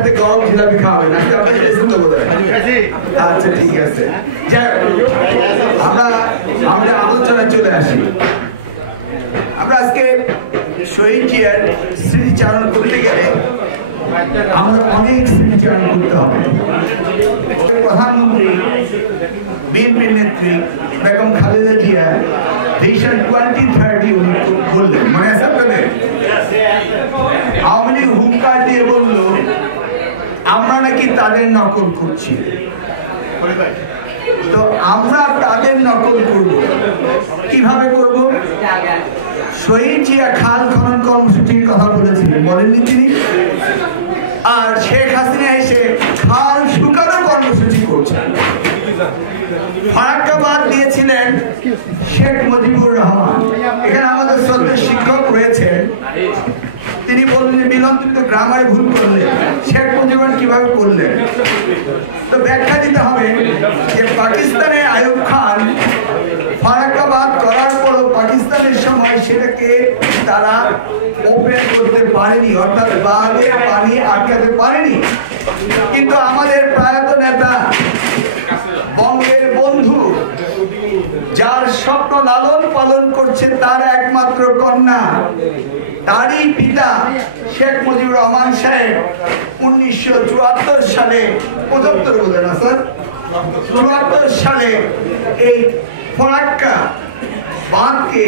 সাথে গরম জিলাপি খাওয়াবেন, আজকে আপনি এসেছেন তো বোধ হয়। আচ্ছা ঠিক আছে, আমরা আমাদের আলোচনায় চলে আসি। আমরা আজকে শহীদ জিয়ার স্মৃতিচারণ করতে গেলে আমাদের অনেক স্মৃতিচারণ করতে হবে। প্রধানমন্ত্রী বিএনপির নেত্রী বেগম খালেদা জিয়া ভিশন 2030 উনি বললেন, মনে আছে আপনাদের? আওয়ামী লীগ হুঙ্কার দিয়ে বলল আমরা নাকি তাদের নকল করছি, তো আমরা তাদের নকল করব। কিভাবে করব? শহীদ জিয়া খাল খনন কর্মসূচির কথা বলেছিলেন, বলেননি তিনি? আর শেখ হাসিনা এসে খাল শুকানো কর্মসূচি করছেন। ফারাক্কাবাদ দিয়েছিলেন শেখ মুজিবুর রহমান। এখানে আমাদের শ্রদ্ধেয় শিক্ষক রয়েছেন, তিনি বললেন বিলম্বিত গ্রামারে ভুল করলেন, শেখ মুজিবুর কিভাবে করলেন? তো ব্যাখ্যা দিতে হবে যে পাকিস্তানের আইয়ুব খান ফারাক্কাবাদ করার পরও পাকিস্তানের সময় সেটাকে তারা ওপেন করতে পারেনি, অর্থাৎ বাঁধে পানি আটকাতে পারেনি। কিন্তু আমাদের প্রয়াত নেতা বঙ্গের বন্ধু, যার স্বপ্ন লালন পালন করছে তার একমাত্র কন্যা, তারই পিতা শেখ মুজিবুর রহমান সাহেব 1974 সালে 75 বলে না স্যার 74 সালে এই ফরাক্কা বাঁধকে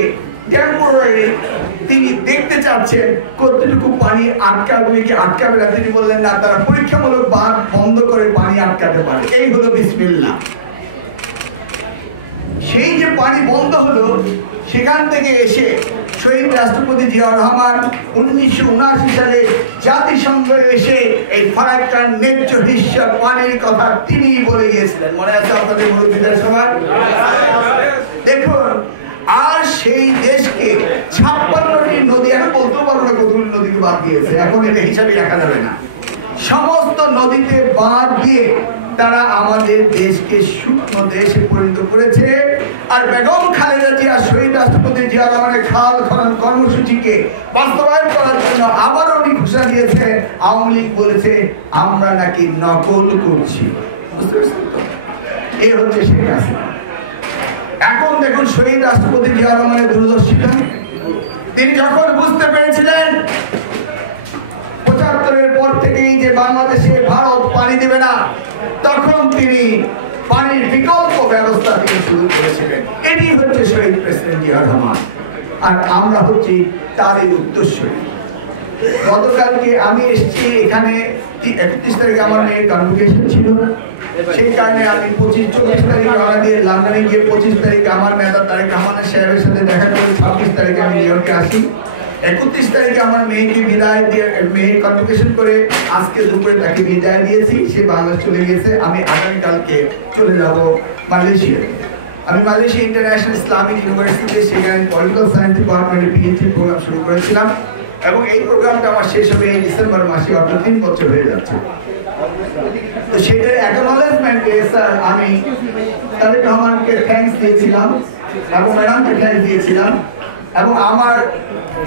টেম্পোরারি তিনি দেখতে চাচ্ছেন কতটুকু পানি আটকাবে কি আটকাবে না। তিনি বললেন না, তারা পরীক্ষামূলক বাঁধ বন্ধ করে পানি আটকাতে পারে। এই হলো বিসমিল্লাহ। সেই যে পানি বন্ধ হলো, সেখান থেকে এসে শহীদ রাষ্ট্রপতি জিয়াউর রহমান 1979 সালে জাতিসংঘ এসে এই ফারাক্কার ন্যায্য হিস্যা পানির কথা তিনি বলে গিয়েছিলেন, মনে আছে আপনাদের মুরব্বীদের সবার? দেখুন, আর সেই দেশকে 56টি নদী, এখন বলতে পারবো না কতগুলি নদীকে বাদ দিয়েছে, এখন এটা হিসাবে রাখা যাবে না, সমস্ত নদীতে বাঁধ দিয়ে তারা আমাদের দেশকে শুকনো দেশে পরিণত করেছে। আর বেগম খালেদা জিয়া শহীদ রাষ্ট্রপতি জিয়া রহমানের খাল খনন কর্মসূচিকে বাস্তবায়ন করার জন্য আবারও উনি ঘোষণা দিয়েছে। আওয়ামী লীগ বলেছে আমরা নাকি নকল করছি। বুঝতে পারছেন তো? এই হচ্ছে শেখ হাসিনা। এখন দেখুন শহীদ রাষ্ট্রপতি জিয়া রহমানের দূরদর্শিতা, তিনি যখন বুঝতে পেরেছিলেন 75-এর পর থেকেই যে বাংলাদেশে ভারত পানি দেবে না, তখন তিনি পানির বিকল্প ব্যবস্থা থেকে শুরু করেছিলেন। এটি হচ্ছে শহীদ প্রেসিডেন্ট জিয়াউর রহমান, আর আমরা হচ্ছি তারই উত্তরসূরি। গতকালকে আমি এসেছি এখানে, 31 তারিখে আমার মেয়ের কনভোকেশন ছিল, সেই কারণে আমি 25-24 তারিখে রওনা দিয়ে লন্ডনে গিয়ে 25 তারিখে আমার নেতা তারেক রহমানের সাহেবের সাথে দেখা করে 26 তারিখে আমি নিউ ইয়র্কে আসি। 31 তারিখে আমার মেয়েকে বিদায় দিয়ে, মেয়ের কনভোকেশন করে আজকে দুপুরে তাকে বিদায় দিয়েছি, সে বাংলাদেশ চলে গেছে। আমি আগামীকালকে চলে যাব মালয়েশিয়াতে। আমি মালয়েশিয়া ইন্টারন্যাশনাল ইসলামিক ইউনিভার্সিটিতে সেখানে পলিটিক্যাল সায়েন্স ডিপার্টমেন্টে পিএইচডি প্রোগ্রাম শুরু করেছিলাম, এবং এই প্রোগ্রামটা আমার শেষ হবে এই ডিসেম্বর মাসে, অর্থাৎ 3 বছর হয়ে যাচ্ছে। তো সেটার অ্যাকনলেজমেন্টে স্যার আমি তারেক রহমানকে থ্যাঙ্কস দিয়েছিলাম এবং ম্যাডামকে থ্যাঙ্কস দিয়েছিলাম, এবং আমার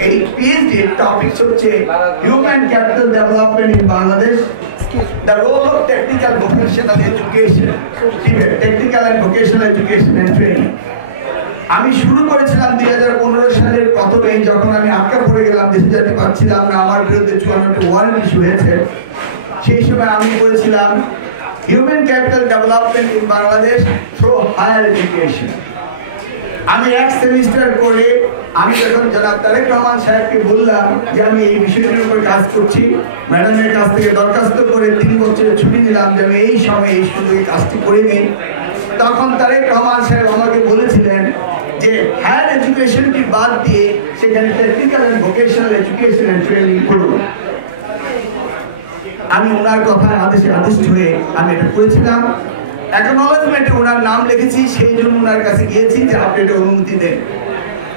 এই পিএইচডি টপিক হচ্ছে human capital development in Bangladesh, the role of technical vocational education, technical and vocational education and training। আমি শুরু করেছিলাম 2015 সালের প্রথমে, যখন আমি আটকা পড়ে গেলাম, দেশে যেতে পারছিলাম না, আমার বিরুদ্ধে 54টি ওয়ারেন্ট ইস্যু হয়েছে। সেই সময় আমি করেছিলাম human capital development in Bangladesh through higher education. আমি 1 সেমিস্টার করে আমি যখন জনাব তারেক রহমান সাহেবকে বললাম যে আমি এই বিষয়টির উপর কাজ করছি, ম্যাডামের কাছ থেকে দরখাস্ত করে 3 বছরের ছুটি নিলাম যে আমি এই সময় এই সুযোগে কাজটি করে নিই, তখন তারেক রহমান সাহেব আমাকে বলেছিলেন যে হায়ার এডুকেশনটি বাদ দিয়ে সেখানে technical and vocational education and training করুন। আমি ওনার কথায় আদিষ্ট হয়ে আমি এটা করেছিলাম। অ্যাকনলেজমেন্টে ওনার নাম লিখেছি, সেই জন্য ওনার কাছে গিয়েছি যে আপনি এটা অনুমতি দেন।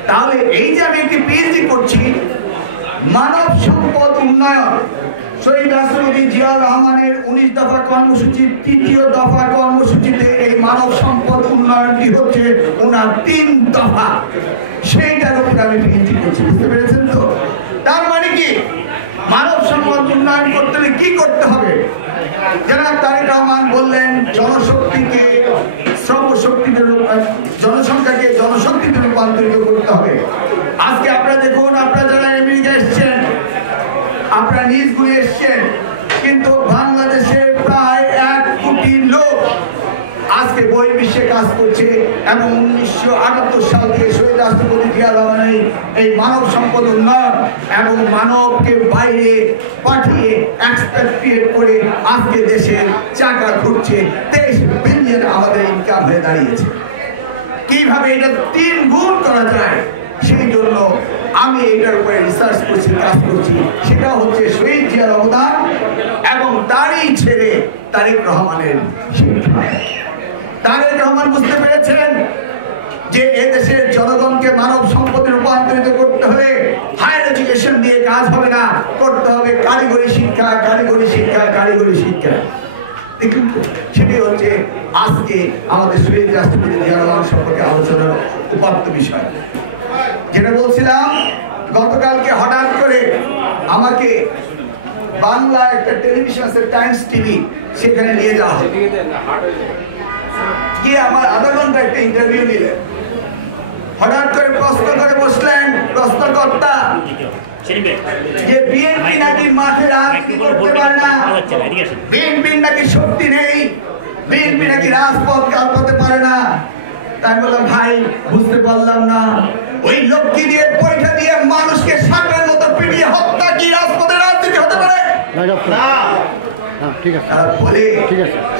তাহলে এই যে আমি একটি পিএইচডি করছি মানব সম্পদ উন্নয়ন, শহীদ রাষ্ট্রপতি জিয়াউর রহমানের 19 দফা কর্মসূচির 3য় দফা কর্মসূচিতে এই মানব সম্পদ উন্নয়নটি হচ্ছে ওনার 3 দফা, সেইটার উপর আমি পিএইচডি করছি। বুঝতে পেরেছেন তো? তার মানে কি মানব সম্পদ উন্নয়ন করতে হলে কি করতে হবে? জনাব তারেক রহমান বললেন জনশক্তিকে শ্রমশক্তিতে, জনসংখ্যাকে জনশক্তিতে রূপান্তরিত করতে হবে। আজকে আপনারা দেখুন, আপনারা যারা আমেরিকা এসছেন, আপনারা নিজ ঘুরে এসছেন, কিন্তু বাংলাদেশে প্রায় 1 কোটি লোক আজকে বহির্বিশ্বে কাজ করছে এবং 1978 সাল থেকে শহীদ রাষ্ট্রপতি জিয়া রহমানের এই মানব সম্পদ উন্নয়ন এবং মানবকে বাইরে পাঠিয়ে এক্সপেক্টেড করে আজকে দেশের চাকা ঘুরছে। 23 বিলিয়ন আমাদের ইনকাম হয়ে দাঁড়িয়েছে। কিভাবে এটা 3 গুণ করা যায়, সেই জন্য আমি এটার উপরে রিসার্চ করছি, কাজ করছি। সেটা হচ্ছে শহীদ জিয়ার অবদান এবং তারই ছেলে তারেক রহমানের শিক্ষা। তারেক রহমান বুঝতে পেরেছেন যে এদেশের জনগণকে মানব সম্পদে রূপান্তরিত করতে হলে হায়ার এডুকেশন দিয়ে কাজ হবে না, করতে হবে কারিগরি শিক্ষা, কারিগরি শিক্ষা, কারিগরি শিক্ষা। দেখুন, সেটি হচ্ছে আজকে আমাদের শহীদ রাষ্ট্রপতি জিয়া রহমান সম্পর্কে আলোচনার উপাত্ত বিষয়। যেটা বলছিলাম, গতকালকে হঠাৎ করে আমাকে বাংলা একটা টেলিভিশন আছে, টাইমস টিভি, সেখানে নিয়ে যাওয়া হয়। গিয়ে আমার আধা ঘন্টা একটা ইন্টারভিউ নিলেন। হঠাৎ করে প্রশ্ন করে বসলেন প্রশ্নকর্তা যে বিএনপি নাকি মাঠে রাজনীতি করতে পারে না, বিএনপির নাকি শক্তি নেই, বিএনপি নাকি রাজপথ কাঁপাতে পারে না। তাই বললাম, ভাই বুঝতে পারলাম না, ওই লক্ষ্মী দিয়ে পয়সা দিয়ে মানুষকে সাপের মতো পিটিয়ে হত্যা কি রাজপথে রাজনীতি হতে পারে না? বলে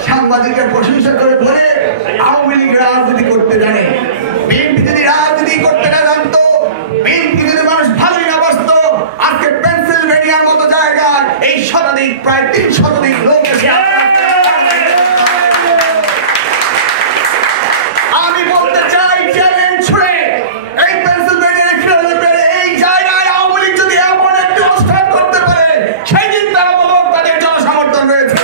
সাংবাদিকের প্রশংসা করে বলে আওয়ামী লীগ রাজনীতি করতে জানে। বিএনপি যদি রাজনীতি করতে না জানতো, বিএনপি যদি মানুষ ভালোই না বসতো, আজকে পেনসিলভেনিয়ার মতো জায়গায় এই শতাধিক প্রায় 3 শতাধিক লোক এসে আমি বলতে চাই চ্যালেঞ্জ ছুড়ে, এই পেনসিলভেনিয়ার এই জায়গায় আওয়ামী লীগ যদি এমন একটি অনুষ্ঠান করতে পারে, সেই দিন তারা বলুক তাদের জনসমর্থন রয়েছে।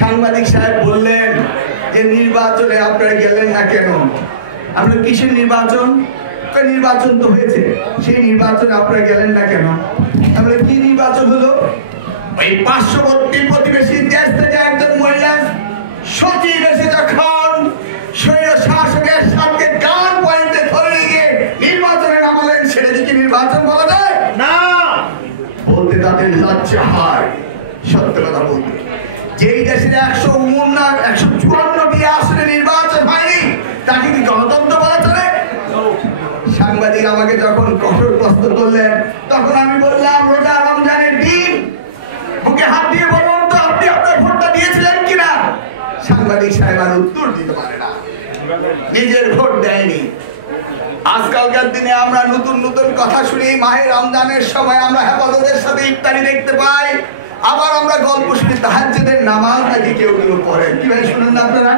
সাংবাদিক সাহেব বললেন যে নির্বাচনে আপনারা গেলেন না কেন? আপনার কিসের নির্বাচন? নির্বাচন তো হয়েছে, সেই নির্বাচনে আপনারা গেলেন না কেন? তাহলে কি নির্বাচন হলো? ওই পার্শ্ববর্তী প্রতিবেশী দেশ থেকে একজন মহিলা সচিব এসে যখন স্বৈর শাসকের সাথে গান পয়েন্টে ধরে নিয়ে নির্বাচনে নামালেন, সেটা কি নির্বাচন বলা যায় না? বলতে তাদের লজ্জা হয়। সত্য কথা বলতে, যেই দেশের 154টি আসনে নির্বাচন হয়নি, তাকে কি গণতন্ত্র বলা চলে? সাংবাদিক আমাকে যখন কঠোর প্রশ্ন করলেন, তখন আমি বললাম, রোজা রমজানের দিন বুকে হাত দিয়ে বলুন তো আপনি আপনার ভোটটা দিয়েছিলেন কিনা? সাংবাদিক সাহেব আর উত্তর দিতে পারে না, নিজের ভোট দেয়নি। আজকালকার দিনে আমরা নতুন নতুন কথা শুনি। মাহে রমজানের সময় আমরা হেফাজতের সাথে ইফতারি দেখতে পাই, আবার আমরা গল্প শুনি তাহাজ্জুদের নামাজ নাকি কেউ কেউ পড়ে। কি ভাই শুনুন না আপনারা?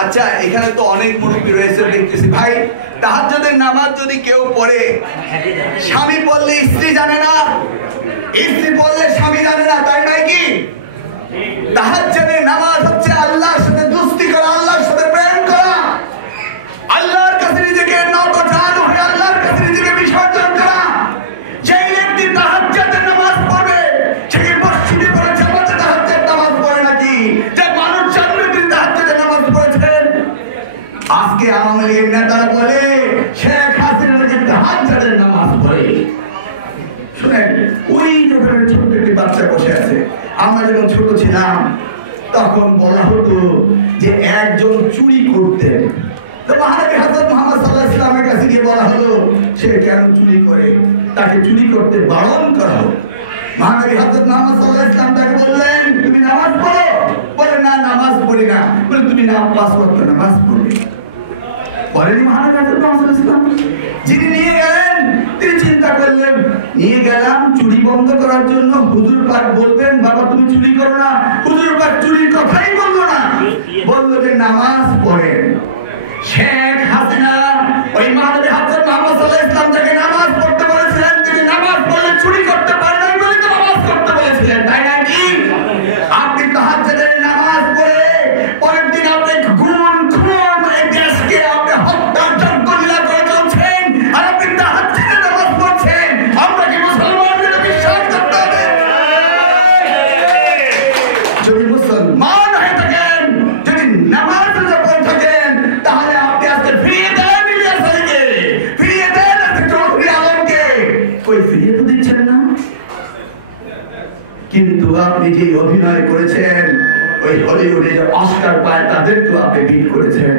আচ্ছা, এখানে তো অনেক মুরব্বী রয়েছে দেখতেছি। ভাই, তাহাজ্জুদের নামাজ যদি কেউ পড়ে, স্বামী বললে স্ত্রী জানে না, স্ত্রী বললে স্বামী জানে না, তাই নয় কি? তাহাজ্জুদের নামাজ হচ্ছে আল্লাহর সাথে দোস্তি করা, আল্লাহর সাথে প্রেম করা, আল্লাহর কাছে নিজেকে নতজানু হয়ে আল্লাহর কাছে নিজেকে বিসর্জন করা। যেই ব্যক্তি তাহাজ্জুদের নামাজ পড়বে, সে কি মসজিদে পড়ে জামাতে তাহাজ্জুদ নামাজ পড়ে নাকি? যে মানুষ জানবে তিনি তাহাজ্জুদের নামাজ পড়েছেন। আজকে আওয়ামী লীগের নেতারা বলে শেখ হাসিনা নাকি তাহাজ্জুদের নামাজ পড়ে। শুনেন, ওই রকমের ছোট একটি বাচ্চা বসে আছে। আমরা যখন ছোট ছিলাম তখন বলা হতো যে একজন চুরি করতেন, তো মহানবী হযরত মুহাম্মদ সাল্লাল্লাহু আলাইহি ওয়াসাল্লামের কাছে গিয়ে বলা হলো সে কেন চুরি করে, তাকে চুরি করতে বারণ করা হোক। মহানবী হযরত মুহাম্মদ সাল্লাল্লাহু আলাইহি ওয়াসাল্লাম তাকে বললেন, তুমি নামাজ পড়ো? বলে, না, নামাজ পড়ি না। বলে, তুমি না 5 ওয়াক্ত নামাজ পড়বে? বলেনি মহানবী হযরত মুহাম্মদ সাল্লাল্লাহু আলাইহি ওয়াসাল্লাম? যিনি নিয়ে গেলেন তিনি চিন্তা করলেন, নিয়ে গেলাম চুরি বন্ধ করার জন্য, হুজুর পাক বলবেন বাবা তুমি চুরি করো না। হুজুর পাক চুরির কথাই বললো না, বললো যে নামাজ পড়েন। শেখ হাসিনা ওই মহানবী হযরত মুহাম্মদ সাল্লাল্লাহু আলাইহি ওয়াসাল্লাম যাকে নামাজ পড়তে বলেছিলেন, তিনি নামাজ পড়লে চুরি করতে পারেন না বলে তো নামাজ পড়তে বলেছিলেন, তাই নাকি? আপনি তাহাজ্জুদের নামাজ পড়ে পরের দিন আপনি গুণ হলিউডে যে অস্কার পায় তাদেরকেও আপনি বিট করেছেন।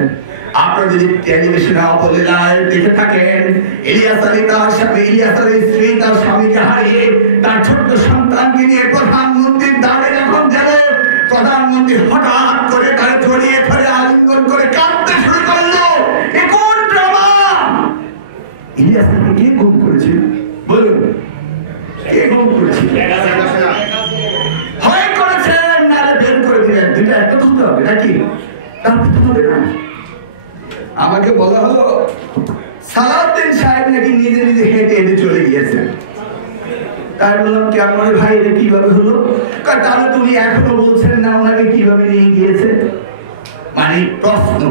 আপনারা যদি টেলিভিশনে অবলে লাইভ দেখে থাকেন, ইলিয়াস আলী তার স্বামী, ইলিয়াস আলীর স্ত্রী তার স্বামীকে হারিয়ে তার ছোট্ট সন্তানকে নিয়ে প্রধানমন্ত্রীর দ্বারে যখন গেল, প্রধানমন্ত্রী হঠাৎ করে তার জড়িয়ে ধরে আলিঙ্গন করে কাঁদতে শুরু করলো। এ কোন ড্রামা? ইলিয়াস আলীকে কে গুম করেছে বলুন? কে গুম করেছে? হয় করেছেন, নাহলে বের করে দিলেন। দুইটা একটা তুলতে হবে নাকি? তাহলে তো হবে না। আমাকে বলা হলো সালাউদ্দিন সাহেব নাকি নিজে নিজে হেঁটে হেঁটে চলে গিয়েছেন। তাই বললাম কেমন ভাই, এটা কিভাবে হলো? তাহলে তুমি এখনো বলছেন না ওনাকে কিভাবে নিয়ে গিয়েছে? মানে প্রশ্ন,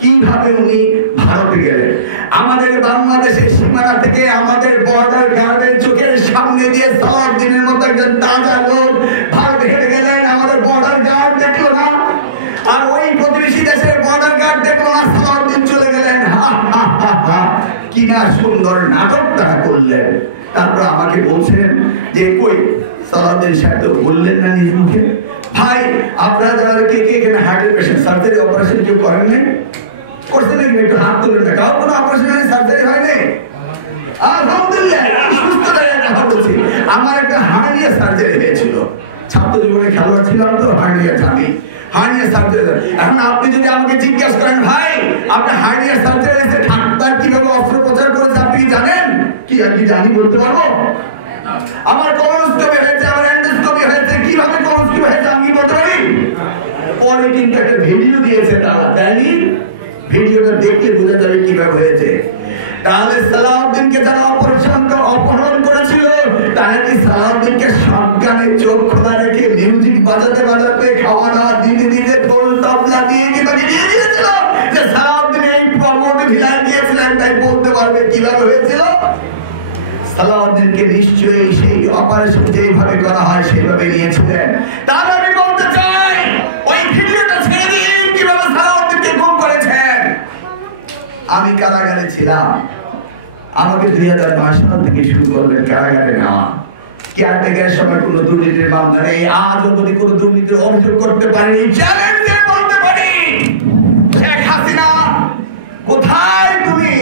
কিভাবে উনি ভারতে গেলেন? আমাদের বাংলাদেশের সীমানা থেকে আমাদের বর্ডার গার্ডের চোখের সামনে দিয়ে সালাউদ্দিনের মতো একজন তাজা লোক ভারতে হেঁটে গেলেন, আমাদের বর্ডার গার্ড দেখলো না, আর ওই প্রতিবেশী দেশের বর্ডার গার্ড দেখলো না, সালাউদ্দিন চলে গেলেন। কি না সুন্দর নাটক তারা করলেন। তারপর আমাকে বলছেন যে কই সালাউদ্দিন সাহেব তো বললেন না নিজ মুখে। ভাই আপনারা যারা কে কে এখানে হার্টের পেশেন্ট, সার্জারি অপারেশন কেউ করেন নাই? করছে নাকি? একটু হাত তুলে না। কারো কোনো অপারেশন হয়নি, সার্জারি হয়নি? আলহামদুলিল্লাহ, সুস্থ দাঁড়িয়ে কথা বলছি। আমার একটা হার্নিয়া সার্জারি হয়েছিল, ছাত্র জীবনে খেলোয়াড় ছিলাম তো, হার্নিয়া জানি, হার্নিয়া সার্জারি। এখন আপনি যদি আমাকে জিজ্ঞাসা করেন ভাই আপনি হার্নিয়া সার্জারি হয়েছে, ডাক্তার কিভাবে অস্ত্রোপচার করেছে আপনি জানেন কি? আপনি জানি বলতে পারবো? আমার কলোনোস্কোপি হয়েছে, আমার এন্ডোস্কোপি হয়েছে, কিভাবে কলোনোস্কোপি হয়েছে আমি বলতে পারি? পরে কিন্তু একটা ভিডিও দিয়েছে তারা, দেয়নি? ভিডিওটা দেখলে বোঝা যাবে কিভাবে হয়েছে। তাহলে সালাউদ্দিনকে যারা অপহরণ করেছিল তারা কি সালাউদ্দিনকে শটগানে চোখ খোলা রেখে মিউজিক বাজাতে বাজাতে খাওয়া দাওয়া দিতে দিতে ঢোল তবলা দিয়ে কি বাকি দিয়ে দিয়েছিল যে সালাউদ্দিন এই প্রমোটে ভিলাই দিয়েছিলেন, তাই বলতে পারবে কিভাবে হয়েছিল? সালাউদ্দিনকে নিশ্চয়ই সেই অপারেশন যেভাবে করা হয় সেভাবে নিয়েছিলেন। তাহলে আমি বলতে চাই ওই ভিডিওটা ছেড়ে দিয়ে কিভাবে সালাউদ্দিনকে গুম করেছেন। আমি কারাগারে ছিলাম, আমাকে 2009 সাল থেকে শুরু করলেন কারাগারে নেওয়া। কেয়ারটেকারের সময় কোনো দুর্নীতির মামলা নেই, আজ অবধি কোনো দুর্নীতির অভিযোগ করতে পারিনি। চ্যালেঞ্জ দিয়ে বলতে পারি, শেখ হাসিনা কোথায় তুমি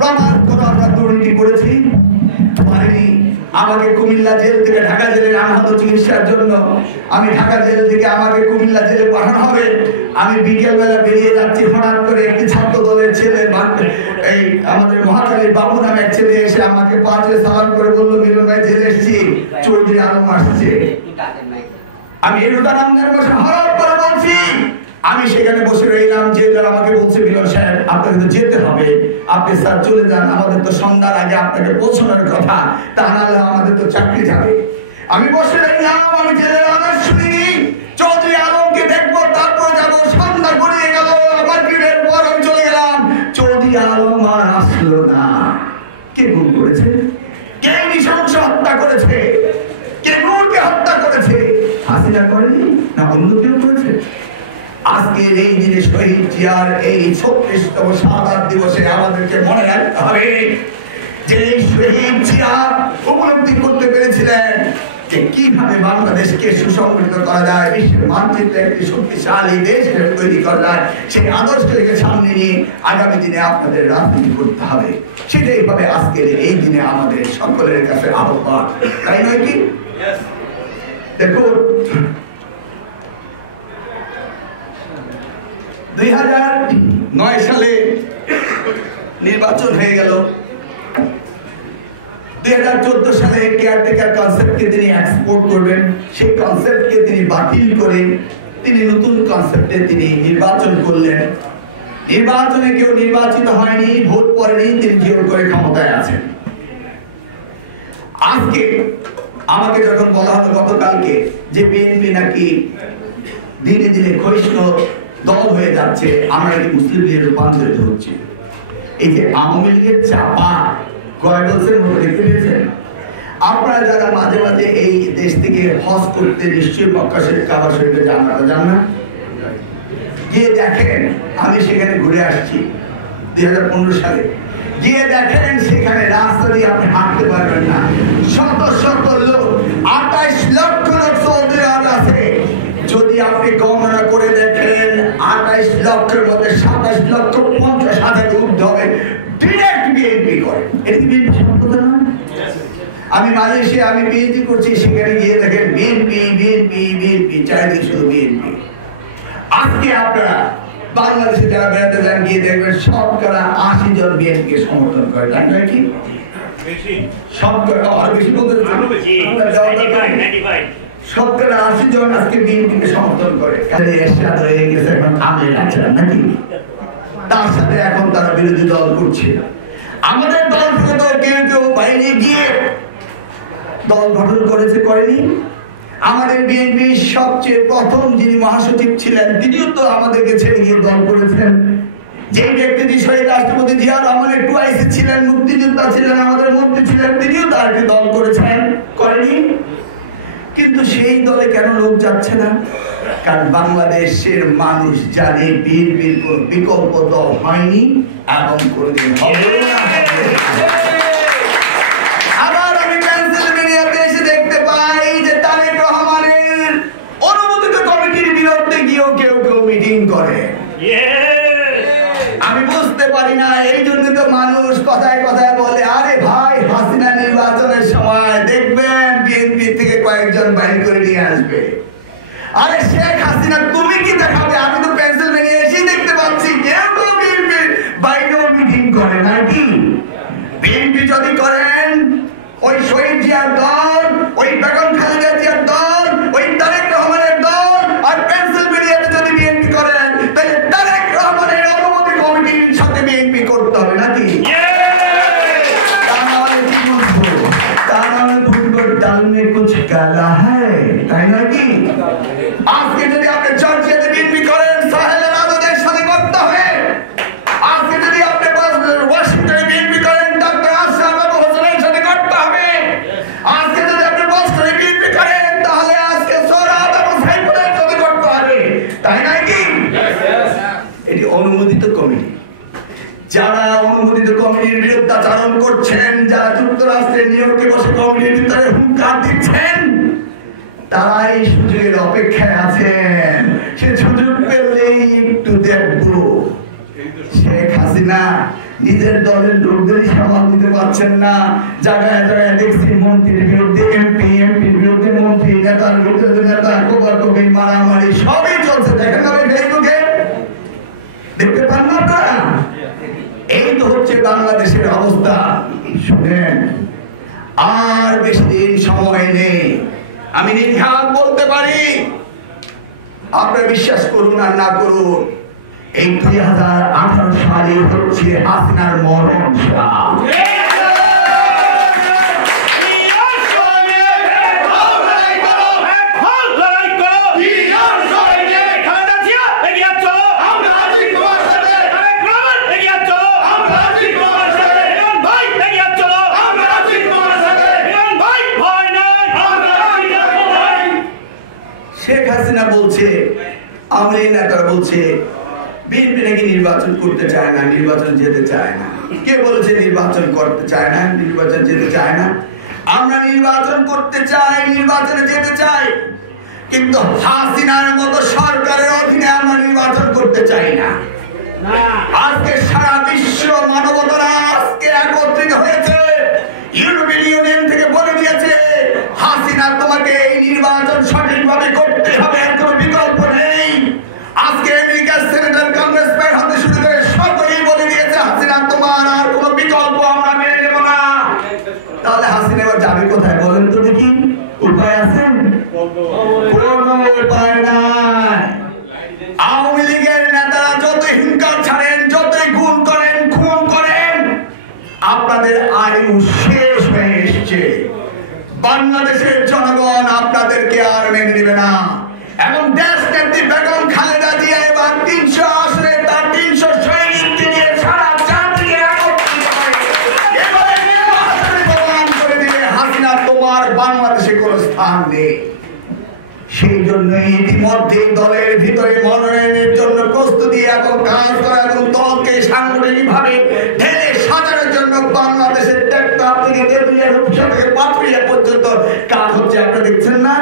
প্রমাণ করো আমরা দুর্নীতি করেছি? পারিনি। আমাকে কুমিল্লা জেল থেকে ঢাকা জেলে আনা হলো চিকিৎসার জন্য। আমি ঢাকা জেল থেকে আমাকে কুমিল্লা জেলে পাঠানো হবে। আমি বিকেল বেলা বেরিয়ে যাচ্ছি, হঠাৎ করে একটি ছাত্র দলের ছেলে, এই আমাদের মহাখালীর বাবু নামে এক ছেলে এসে আমাকে পাঁচে সালাম করে বললো মিলন ভাই জেলে এসেছি, চৌধুরী আলম আসছে। আমি এরোটা রমজান মাসে হঠাৎ করে বলছি, আমি সেখানে বসে রইলাম। যে দল আমাকে বলছে মিলন সাহেব আপনাকে তো যেতে হবে, আপনি স্যার চলে যান, আমাদের তো সন্ধ্যার আগে আপনাকে পৌঁছানোর কথা, তা নাহলে আমাদের তো চাকরি যাবে। আমি বসে রইলাম, আমি জেলের আদেশ শুনিনি, চৌধুরী আলমকে দেখবো তারপর যাবো। সন্ধ্যা গড়িয়ে গেল, আমার বিবের পর আমি চলে গেলাম, চৌধুরী আলম আর আসলো না। কে গুম করেছে? কে নৃশংস হত্যা করেছে? কে নূরকে হত্যা করেছে? হাসিনা করেনি না অন্য কেউ করেছে? আজকের এই দিনে শহীদ জিয়ার এই 36তম শাহাদাত দিবসে আমাদেরকে মনে রাখতে হবে যে শহীদ জিয়া উপলব্ধি করতে পেরেছিলেন যে কিভাবে বাংলাদেশকে সুসংগঠিত করা যায়, বিশ্বের মানচিত্রে একটি শক্তিশালী দেশ তৈরি করা যায়। সেই আদর্শকে সামনে নিয়ে আগামী দিনে আপনাদের রাজনীতি করতে হবে। সেটাই ভাবে আজকের এই দিনে আমাদের সকলের কাছে আহ্বান, তাই নয় কি? দেখুন 2009 সালে নির্বাচন হয়ে গেল। 2014 সালে কেয়ারটেকার কনসেপ্টকে তিনি এক্সপোর্ট করবেন, সেই কনসেপ্টকে তিনি বাতিল করে তিনি নতুন কনসেপ্টে তিনি নির্বাচন করলেন। নির্বাচনে কেউ নির্বাচিত হয়নি, ভোট পড়েনি, তিনি জোর করে ক্ষমতায় আছেন। আজকে আমাকে যখন বলা হলো গতকালকে যে বিএনপি নাকি দিনে দিনে ক্ষয়িষ্ণু দল হয়ে যাচ্ছে, আমরা কি মুসলিম লীগে রূপান্তরিত হচ্ছে, এই যে আওয়ামী লীগের চাপা গয়গলসের মতো দেখতে পেয়েছেন আপনারা যারা মাঝে মাঝে এই দেশ থেকে হজ করতে নিশ্চয়ই মক্কা শরীফ কাবা শরীফে যান না? গিয়ে দেখেন, আমি সেখানে ঘুরে আসছি 2015 সালে, গিয়ে দেখেন সেখানে রাস্তা দিয়ে আপনি হাঁটতে পারবেন না, শত শত লোক, 28 লক্ষ লোক সৌদি আরব আছে। যদি আপনি গণনা করে দেখেন 28 লক্ষের মধ্যে 27 লক্ষ 50,000 ঊর্ধ্ব হবে ডিরেক্ট বিএনপি করে। এটা কি বিএনপি সম্পর্ক না? আমি মালয়েশিয়া আমি পিএইচডি করছি, সেখানে গিয়ে দেখেন বিএনপি বিএনপি বিএনপি চারিদিকে শুধু বিএনপি। আজকে আপনারা বাংলাদেশে যারা বেড়াতে যান গিয়ে দেখবেন শতকরা 80 জন বিএনপি সমর্থন করে, তাই নয় কি? শতকরা আরো বেশি বলতে শতকরা 80 জন আজকে বিএনপিকে সমর্থন করে। এরশাদ হয়ে গেছে এখন আমের আচরণ নাকি, তার সাথে এখন তারা বিরোধী দল করছে। আমাদের দল থেকে তো কেউ কেউ বাইরে গিয়ে দল গঠন করেছে, করেনি? আমাদের বিএনপির সবচেয়ে প্রথম যিনি মহাসচিব ছিলেন তিনিও তো আমাদেরকে ছেড়ে গিয়ে দল করেছেন। যে ব্যক্তি শহীদ রাষ্ট্রপতি জিয়া রহমানের টুয়াইসে ছিলেন, মুক্তিযোদ্ধা ছিলেন, আমাদের মন্ত্রী ছিলেন, তিনিও তার একটি দল করেছেন, করেনি? কিন্তু সেই দলে কেন লোক যাচ্ছে না? কারণ বাংলাদেশের মানুষ জানে বিএনপির কোন বিকল্প দল হয়নি এবং কোনদিন হবে না। আবার আমি পেনসিলভেনিয়াতে এসে দেখতে পাই যে তারেক রহমানের অনুমোদিত কমিটির বিরুদ্ধে গিয়েও কেউ কেউ মিটিং করে। আমি বুঝতে পারি না, এই জন্য তো মানুষ কথায় কথায় বলে আরে ভাই হাসিনা নির্বাচনের সময় দেখবেন বিএনপি থেকে কয়েকজন বাইর করে নিয়ে আসবে। আরে শেখ হাসিনা তুমি কি দেখাবে? আমি তো পেনসিলভেনিয়া এসেই দেখতে পাচ্ছি কেউ কেউ বিএনপির বাইরেও মিটিং করে নাকি। বিএনপি যদি করেন ওই শহীদ জিয়ার দল, ওই বেগম খালেদা জিয়ার দল, ওই তারেক রহমানের দল, আর পেনসিলভেনিয়াতে যদি বিএনপি করেন তাহলে তারেক রহমানের অনুমতি কমিটির সাথে বিএনপি করতে হবে নাকি? তাই নয় কি? আজকে যদি আপনি জর্জিয়াতে বিএনপি করেন সাহেলের আজাদের সাথে করতে হবে। আজকে যদি আপনি ওয়াশিংটনে বিএনপি করেন ডক্টর আশরাফ আবু হোসেনের সাথে করতে হবে। আজকে যদি আপনি বস্টনে বিএনপি করেন তাহলে আজকে সোহরাব এবং সাইফুলের সাথে করতে হবে, তাই নয় কি? এটি অনুমোদিত কমিটি। যারা অনুমোদিত কমিটির বিরুদ্ধাচরণ করছেন, যারা যুক্তরাষ্ট্রের নিয়োগে বসে কমিটির ভিতরে হুঙ্কার দিচ্ছেন, তারা এই সুযোগের অপেক্ষায় আছেন। সে সুযোগ পেলেই একটু দেখব। শেখ হাসিনা নিজের দলের লোকদেরই সামাল দিতে পারছেন না। জায়গায় জায়গায় দেখছি মন্ত্রীর বিরুদ্ধে এমপি, এমপির বিরুদ্ধে মন্ত্রী, নেতার বিরুদ্ধে নেতা, কোপাকুপি, মারামারি সবই চলছে। দেখেন না ফেসবুকে, দেখতে পান না আপনারা? এই তো হচ্ছে বাংলাদেশের অবস্থা। শুনেন, আর বেশি দিন সময় নেই। আমি নির্ঘাত বলতে পারি, আপনারা বিশ্বাস করুন আর না করুন, এই 2018 সালে হচ্ছে হাসিনার মরণ সাল। শেখ হাসিনা বলছে, আমাদের নেতারা বলছে বিএনপি নাকি নির্বাচন করতে চায় না, নির্বাচন যেতে চায় না। কে বলেছে নির্বাচন করতে চায় না, নির্বাচন যেতে চায় না? আমরা নির্বাচন করতে চাই, নির্বাচনে যেতে চাই, কিন্তু হাসিনার মতো সরকারের অধীনে আমরা নির্বাচন করতে চাই না। আজকে সারা বিশ্ব মানবতারা আজকে একত্রিত হয়েছে, ইউরোপিয়ান ইউনিয়ন থেকে বলে দিয়েছে হাসিনা তোমাকে এই নির্বাচন সঠিকভাবে করতে হবে, এর কোনো বিকল্প নেই। আজকে আমেরিকার সেনেটর, কংগ্রেসম্যান হতে শুরু করে সকলেই বলে দিয়েছে হাসিনা তোমার আর কোনো বিকল্প আমরা মেনে নেব না। তাহলে হাসিনা এবার যাবে কোথায় বলেন তো দেখি? উপায় আছে? কোনো উপায় নাই। আওয়ামী লীগের নেতারা যতই হুঙ্কার ছাড়েন, যতই গুম করেন, খুন করেন, আপনাদের আয়ু শেষ হয়ে এসছে। বাংলাদেশের জনগণ আপনাদেরকে আর মেনে নেবে না। এবং দেশ নেত্রী বেগম খালেদা জিয়া এবার 300 আসনে তার 300 সৈনিক নিয়ে সারা জাতি একত্রিত হয়ে এবারে নির্বাচনে প্রমাণ করে দিলে হাসিনা তোমার বাংলাদেশে কোনো স্থান নেই। সেই জন্য ইতিমধ্যে দলের ভিতরে মনোনয়নের জন্য প্রস্তুতি এবং কাজ করা এবং দলকে সাংগঠনিকভাবে ঢেলে সাজানোর জন্য বাংলাদেশের টেকনাফ থেকে দেবরিয়া, রূপসা থেকে পাথুরিয়া পর্যন্ত কাজ হচ্ছে। আপনারা দেখছেন না?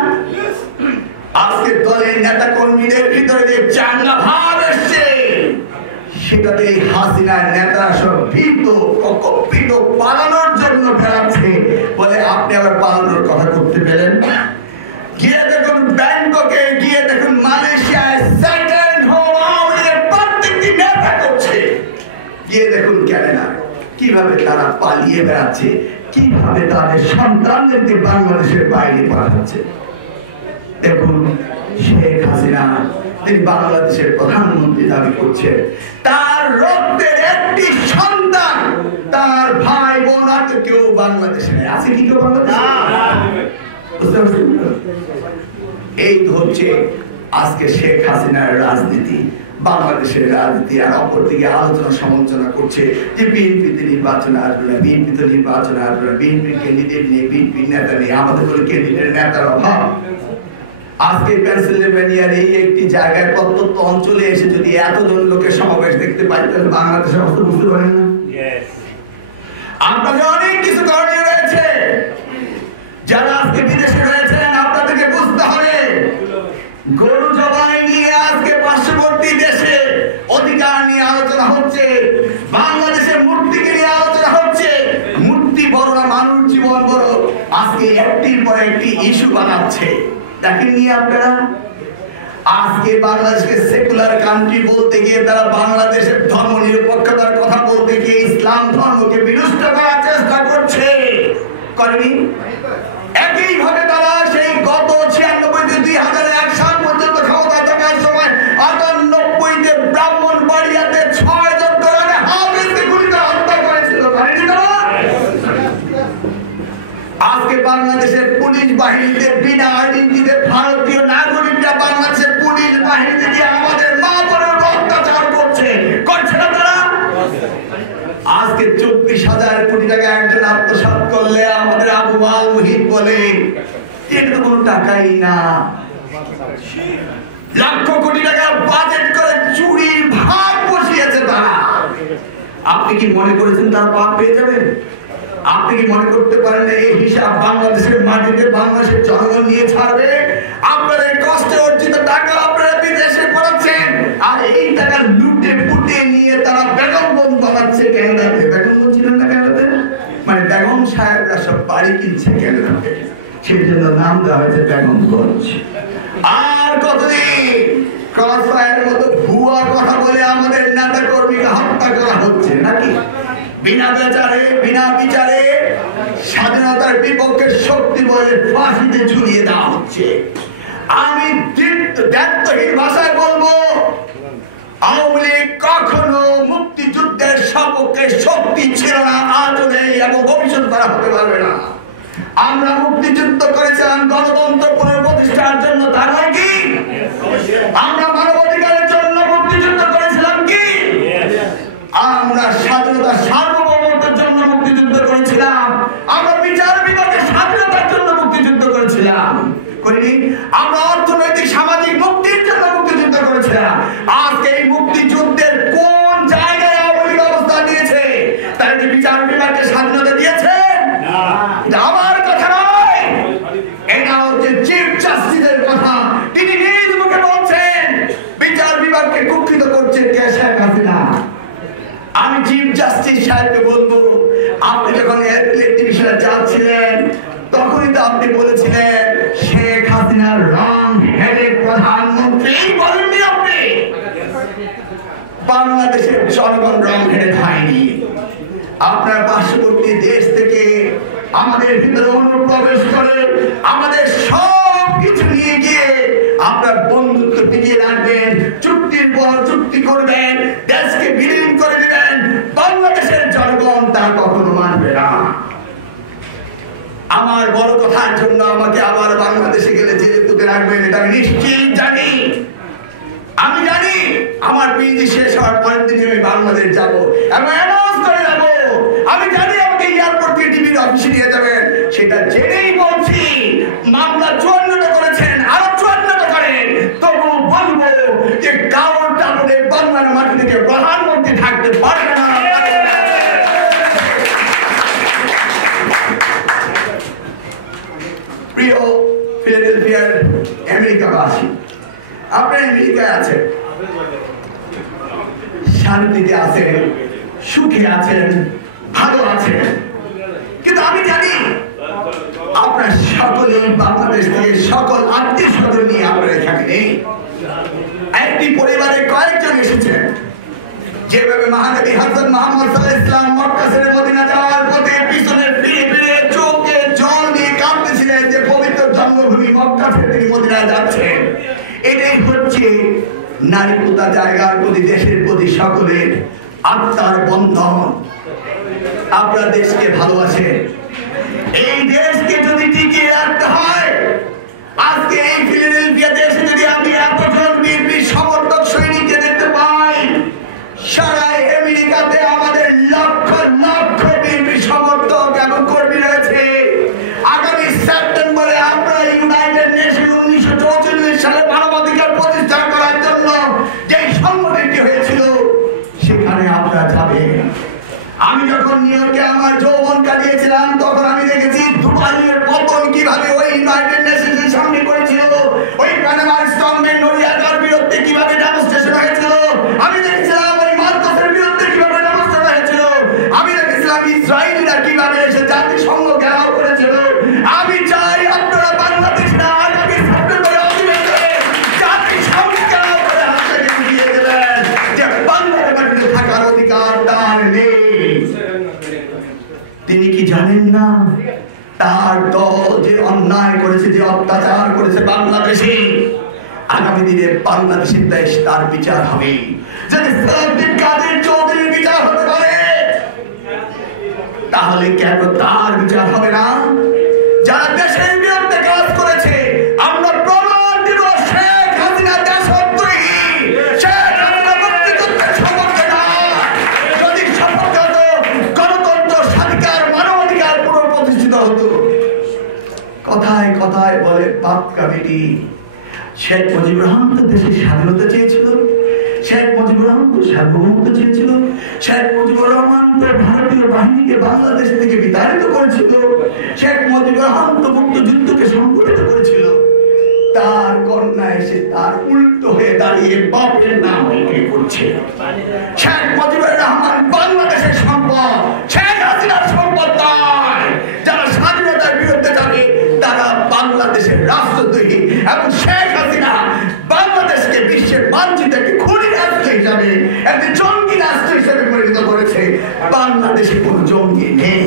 আজকে দলের নেতা কর্মীদের ভিতরে যে চাঙ্গা ভাব এসছে, সেটাতে হাসিনার নেতারা সব ভীত প্রকম্পিত, পালানোর জন্য ফেরাচ্ছে। বলে আপনি আবার পালানোর কথা করতে পেলেন? গিয়ে দেখুন ব্যাংককে, গিয়ে দেখুন মালয়েশিয়ায় সেকেন্ড হোম আমাদের প্রত্যেকটি নেতা করছে। গিয়ে দেখুন ক্যানাডা কিভাবে তারা পালিয়ে বেড়াচ্ছে, কিভাবে তাদের সন্তানদেরকে বাংলাদেশের বাইরে পাঠাচ্ছে। দেখুন শেখ হাসিনা তিনি বাংলাদেশের প্রধানমন্ত্রী দাবি করছেন, তার রক্তের একটি সন্তান, তার ভাই বোন আর কেউ বাংলাদেশে নেই। আছে কি কেউ বাংলাদেশে? এই হচ্ছে আজকে শেখ হাসিনার রাজনীতি, বাংলাদেশের রাজনীতি। আর অপরদিকে আলোচনা সমালোচনা করছে যে বিএনপিতে নির্বাচনে আসবে না, বিএনপিতে নির্বাচনে আসবে না, বিএনপির ক্যান্ডিডেট নেই, বিএনপির নেতা নেই, আমাদের কোনো ক্যান্ডিডেট নেতার অভাব। আজকে পেনসিলভেনিয়ার এই একটি জায়গায় প্রত্যন্ত অঞ্চলে এসে যদি এতজন লোকের সমাবেশ দেখতে পাই, তাহলে বাংলাদেশের অবস্থা বুঝতে পারেন না? আপনাদের অনেক কিছু করণীয় রয়েছে। যারা আজকে বিদেশে রয়েছেন আপনাদেরকে বুঝতে হবে, গরু জবাই নিয়ে আজকে পার্শ্ববর্তী দেশে অধিকার নিয়ে আলোচনা হচ্ছে, বাংলাদেশের মূর্তিকে নিয়ে আলোচনা হচ্ছে। মূর্তি বড় না মানুষ জীবন বড়, আজকে একটির পর একটি ইস্যু বানাচ্ছে। তাকে নিয়ে আপনারা আজকে বাংলাদেশকে সেকুলার কান্ট্রি বলতে গিয়ে তারা বাংলাদেশের ধর্ম নিরপেক্ষতার কথা বলতে গিয়ে ইসলাম ধর্মকে বিনষ্ট করার চেষ্টা করছে, করেনি? একইভাবে তারা সেই গত 96 থেকে 2001 সাল পর্যন্ত ক্ষমতা থাকার সময় 98-তে ব্রাহ্মণবাড়িয়াতে 6 জন কোরআনে হাফেজকে গুলি করে হত্যা করেছিল, করেনি তারা? আজকে বাংলাদেশের পুলিশ বাহিনীতে বিনা আইনজীবীদের ভারতীয় নাগরিকরা বাংলাদেশের পুলিশ বাহিনীতে দিয়ে আমাদের মা বোনের অত্যাচার করছে, করছে না তারা? আজকে 24,000 কোটি টাকা একজন আত্মসাৎ করলে আমাদের আবু মাল মুহিত বলে এটা কোনো টাকাই না, লক্ষ কোটি টাকা বাজেট করে চুরির ভাগ বসিয়েছে তারা। আপনি কি মনে করেছেন তারা পাপ পেয়ে যাবে? আপনি কি মনে করতে পারেন এই হিসাব বাংলাদেশের মাটিতে বাংলাদেশের জনগণ নিয়ে ছাড়বে? আপনারা এই কষ্টে অর্জিত টাকা আপনারা বিদেশে পড়াচ্ছেন, আর এই টাকা লুটে পুটে নিয়ে তারা বেগমগঞ্জ বানাচ্ছে ক্যানাডাতে। বেগমগঞ্জ ছিলেন না ক্যানাডাতে? মানে বেগম সাহেবরা সব বাড়ি কিনছে ক্যানাডাতে, সেই জন্য নাম দেওয়া হয়েছে বেগমগঞ্জ। আর কতদিন ক্রসফায়ারের মতো ভুয়া কথা বলে আমাদের নেতা কর্মীকে হত্যা করা হচ্ছে নাকি? বিনা বিচারে স্বাধীনতার বিপক্ষে শক্তি বলে ফাঁসিতে ঝুলিয়ে দেওয়া হচ্ছে। আমি দায়িত্বহীন ভাষায় বলবো, আওয়ামী লীগ কখনো মুক্তিযুদ্ধের সপক্ষে শক্তি ছিল না, আজও নেই এবং ভবিষ্যৎ করা হতে পারবে না। আমরা মুক্তিযুদ্ধ করেছিলাম গণতন্ত্র পুনঃপ্রতিষ্ঠার জন্য, তার নয় কি? আমরা মানবাধিকারের জন্য মুক্তিযুদ্ধ করেছিলাম কি? আমরা স্বাধীনতা সার্বভৌমত্বের জন্য মুক্তিযুদ্ধ করেছিলাম, আমরা বিচার বিভাগের স্বাধীনতার জন্য মুক্তিযুদ্ধ করেছিলাম, করিনি? আমরা অর্থনৈতিক সামাজিক মুক্তির জন্য মুক্তিযুদ্ধ করেছিলাম। আজকে এই মুক্তিযুদ্ধের কোন জায়গায় আওয়ামী লীগ অবস্থান নিয়েছে? তারা কি বিচার বিভাগকে স্বাধীনতা দিয়েছে? এটা আমার কথা নয়, এটা হচ্ছে চিফ জাস্টিসের কথা। তিনি নিজ মুখে বলছেন বিচার বিভাগকে কুক্ষিত করছে কে? শেখ হাসিনা। আমি চিফ জাস্টিস সাহেবকে বলবো, আপনি যখন টেলিভিশনে যাচ্ছিলেন তখনই তো আপনি বলেছিলেন শেখ হাসিনার রং হেডেড প্রধানমন্ত্রী, বলেননি আপনি? বাংলাদেশের জনগণ রং হেডেড হয়নি। আপনার পার্শ্ববর্তী দেশ থেকে আমাদের ভিতরে অনুপ্রবেশ করে আমাদের সব কিছু নিয়ে গিয়ে আপনার বন্ধুত্ব টিকিয়ে রাখবেন, চুক্তির পর চুক্তি করবেন, দেশকে বিলীন করে দিবেন। বাংলাদেশের জনগণ তা কখনো মানবে না। আমার বড় কথার জন্য আমাকে আবার বাংলাদেশে গেলে জেলে পুঁতে রাখবেন, এটা আমি নিশ্চিত জানি। আমি জানি আমার পিএইচডি শেষ হওয়ার পরের দিন আমি বাংলাদেশ যাবো এবং অ্যানাউন্স করে যাবো। আমি জানি আমাকে এয়ারপোর্ট থেকে টিভির অফিসে নিয়ে যাবেন, সেটা জেনেই বলছি। মামলা 54টা করেছেন, আরো 54টা করেন, তবু বলবো যে কারোর কারণে বাংলার মাটি থেকে প্রধানমন্ত্রী থাকতে পারবে না। প্রিয় ফিলাডেলফিয়ার আমেরিকাবাসী, আপনার আমেরিকায় আছেন, শান্তিতে আছেন, সুখে আছেন, ভালো আছেন, কিন্তু আমি জানি আপনার সকলেই বাংলাদেশ থেকে সকল আত্মীয় স্বজন নিয়ে আপনার এখানে নেই। একটি পরিবারে কয়েকজন এসেছেন। যেভাবে মহানবী হযরত মুহাম্মদ সাল্লাল্লাহু আলাইহি ওয়াসাল্লাম মক্কা ছেড়ে মদিনা যাওয়ার পথে পিছনে ফিরে ফিরে চোখে জল দিয়ে কাঁদতেছিলেন যে পবিত্র জন্মভূমি মক্কা ছেড়ে তিনি মদিনায় যাচ্ছেন। এটাই হচ্ছে নারী পোতা জায়গার প্রতি, দেশের প্রতি সকলের আত্মার বন্ধন। আপনার দেশকে ভালোবাসেন, এই দেশকে যদি টিকিয়ে রাখতে হয়, আজকে এই ফিলাডেলফিয়া দেশে যদি আমি এতজন বিএনপি সমর্থক সৈনিককে দেখতে পাই, সারা আমেরিকাতে আমাদের লক্ষ লক্ষ বিএনপি সমর্থক এবং কর্মী রয়েছে। আগামী সেপ্টেম্বরে আমরা ইউনাইটেড নেশন 1944 সালে মানবাধিকার প্রতিষ্ঠা করার জন্য যে সংগঠনটি হয়েছিল সেখানে আপনারা যাবেন। আমি যখন নিউ ইয়র্কে আমার যৌবন কাটিয়েছিলাম তখন আমি দেখেছি দুবাইয়ের পতন কিভাবে ওই ইউনাইটেড নেশনসের সামনে করেছিল, ওই প্যানামা স্তম্ভের নড়িয়াটার বিরুদ্ধে কিভাবে ডেমনস্ট্রেশন হয়েছিল, আমি দেখেছিলাম ওই মার্কসের বিরুদ্ধে কিভাবে ডেমনস্ট্রেশন হয়েছিল, আমি দেখেছিলাম ইসরায়েলিরা কিভাবে এসে জাতিসংঘ ঘেরাও করেছিল। আমি চাই আপনারা বাংলাদেশরা আগামী সেপ্টেম্বরে অধিবেশনে জাতিসংঘ ঘেরাও করে হাতটাকে দিয়ে দেবেন যে বাংলার মাটিতে থাকার অধিকার তার নেই। তিনি কি জানেন না তার দল যে অন্যায় করেছে, যে অত্যাচার করেছে বাংলাদেশে, আগামী দিনে বাংলাদেশের দেশ তার বিচার হবে। যদি সালাউদ্দিন কাদের চৌধুরীর বিচার হতে পারে তাহলে কেন তার বিচার হবে না? যারা দেশের বিরুদ্ধে কাজ করেছে আমরা প্রমাণ দিব শেখ হাসিনা দেশদ্রোহী, শেখ হাসিনা মুক্তিযুদ্ধের সপক্ষে নয়। যদি সপক্ষে হতো গণতন্ত্র, স্বাধিকার, মানবাধিকার পুনঃপ্রতিষ্ঠিত হতো। কথায় কথায় বলে বাপকা বেটি। শেখ মুজিবুর রহমান তো দেশের স্বাধীনতা চেয়েছিল, শেখ মুজিবুর রহমান তো সার্বভৌমত্ব চেয়েছিল, শেখ মুজিবুর রহমান তো ভারতীয় বাহিনীকে বাংলাদেশ থেকে বিতাড়িত করেছিল, শেখ মুজিবুর রহমান তো মুক্তিযুদ্ধকে সংগঠিত করেছিল। তার কন্যা এসে তার উল্টো হয়ে দাঁড়িয়ে বাপের নাম করছে। শেখ মুজিবুর রহমান বাংলাদেশের সম্পদ, শেখ হাসিনার সম্পদ নয়। যারা স্বাধীনতার বিরুদ্ধে যাবে তারা বাংলাদেশের রাষ্ট্রদ্রোহী এবং শেখ হাসিনা বাংলাদেশকে বিশ্বের মানচিত্রে একটি খুনি রাষ্ট্র হিসাবে, একটি জঙ্গি রাষ্ট্র হিসাবে পরিণত করেছে। বাংলাদেশে কোন জঙ্গি নেই।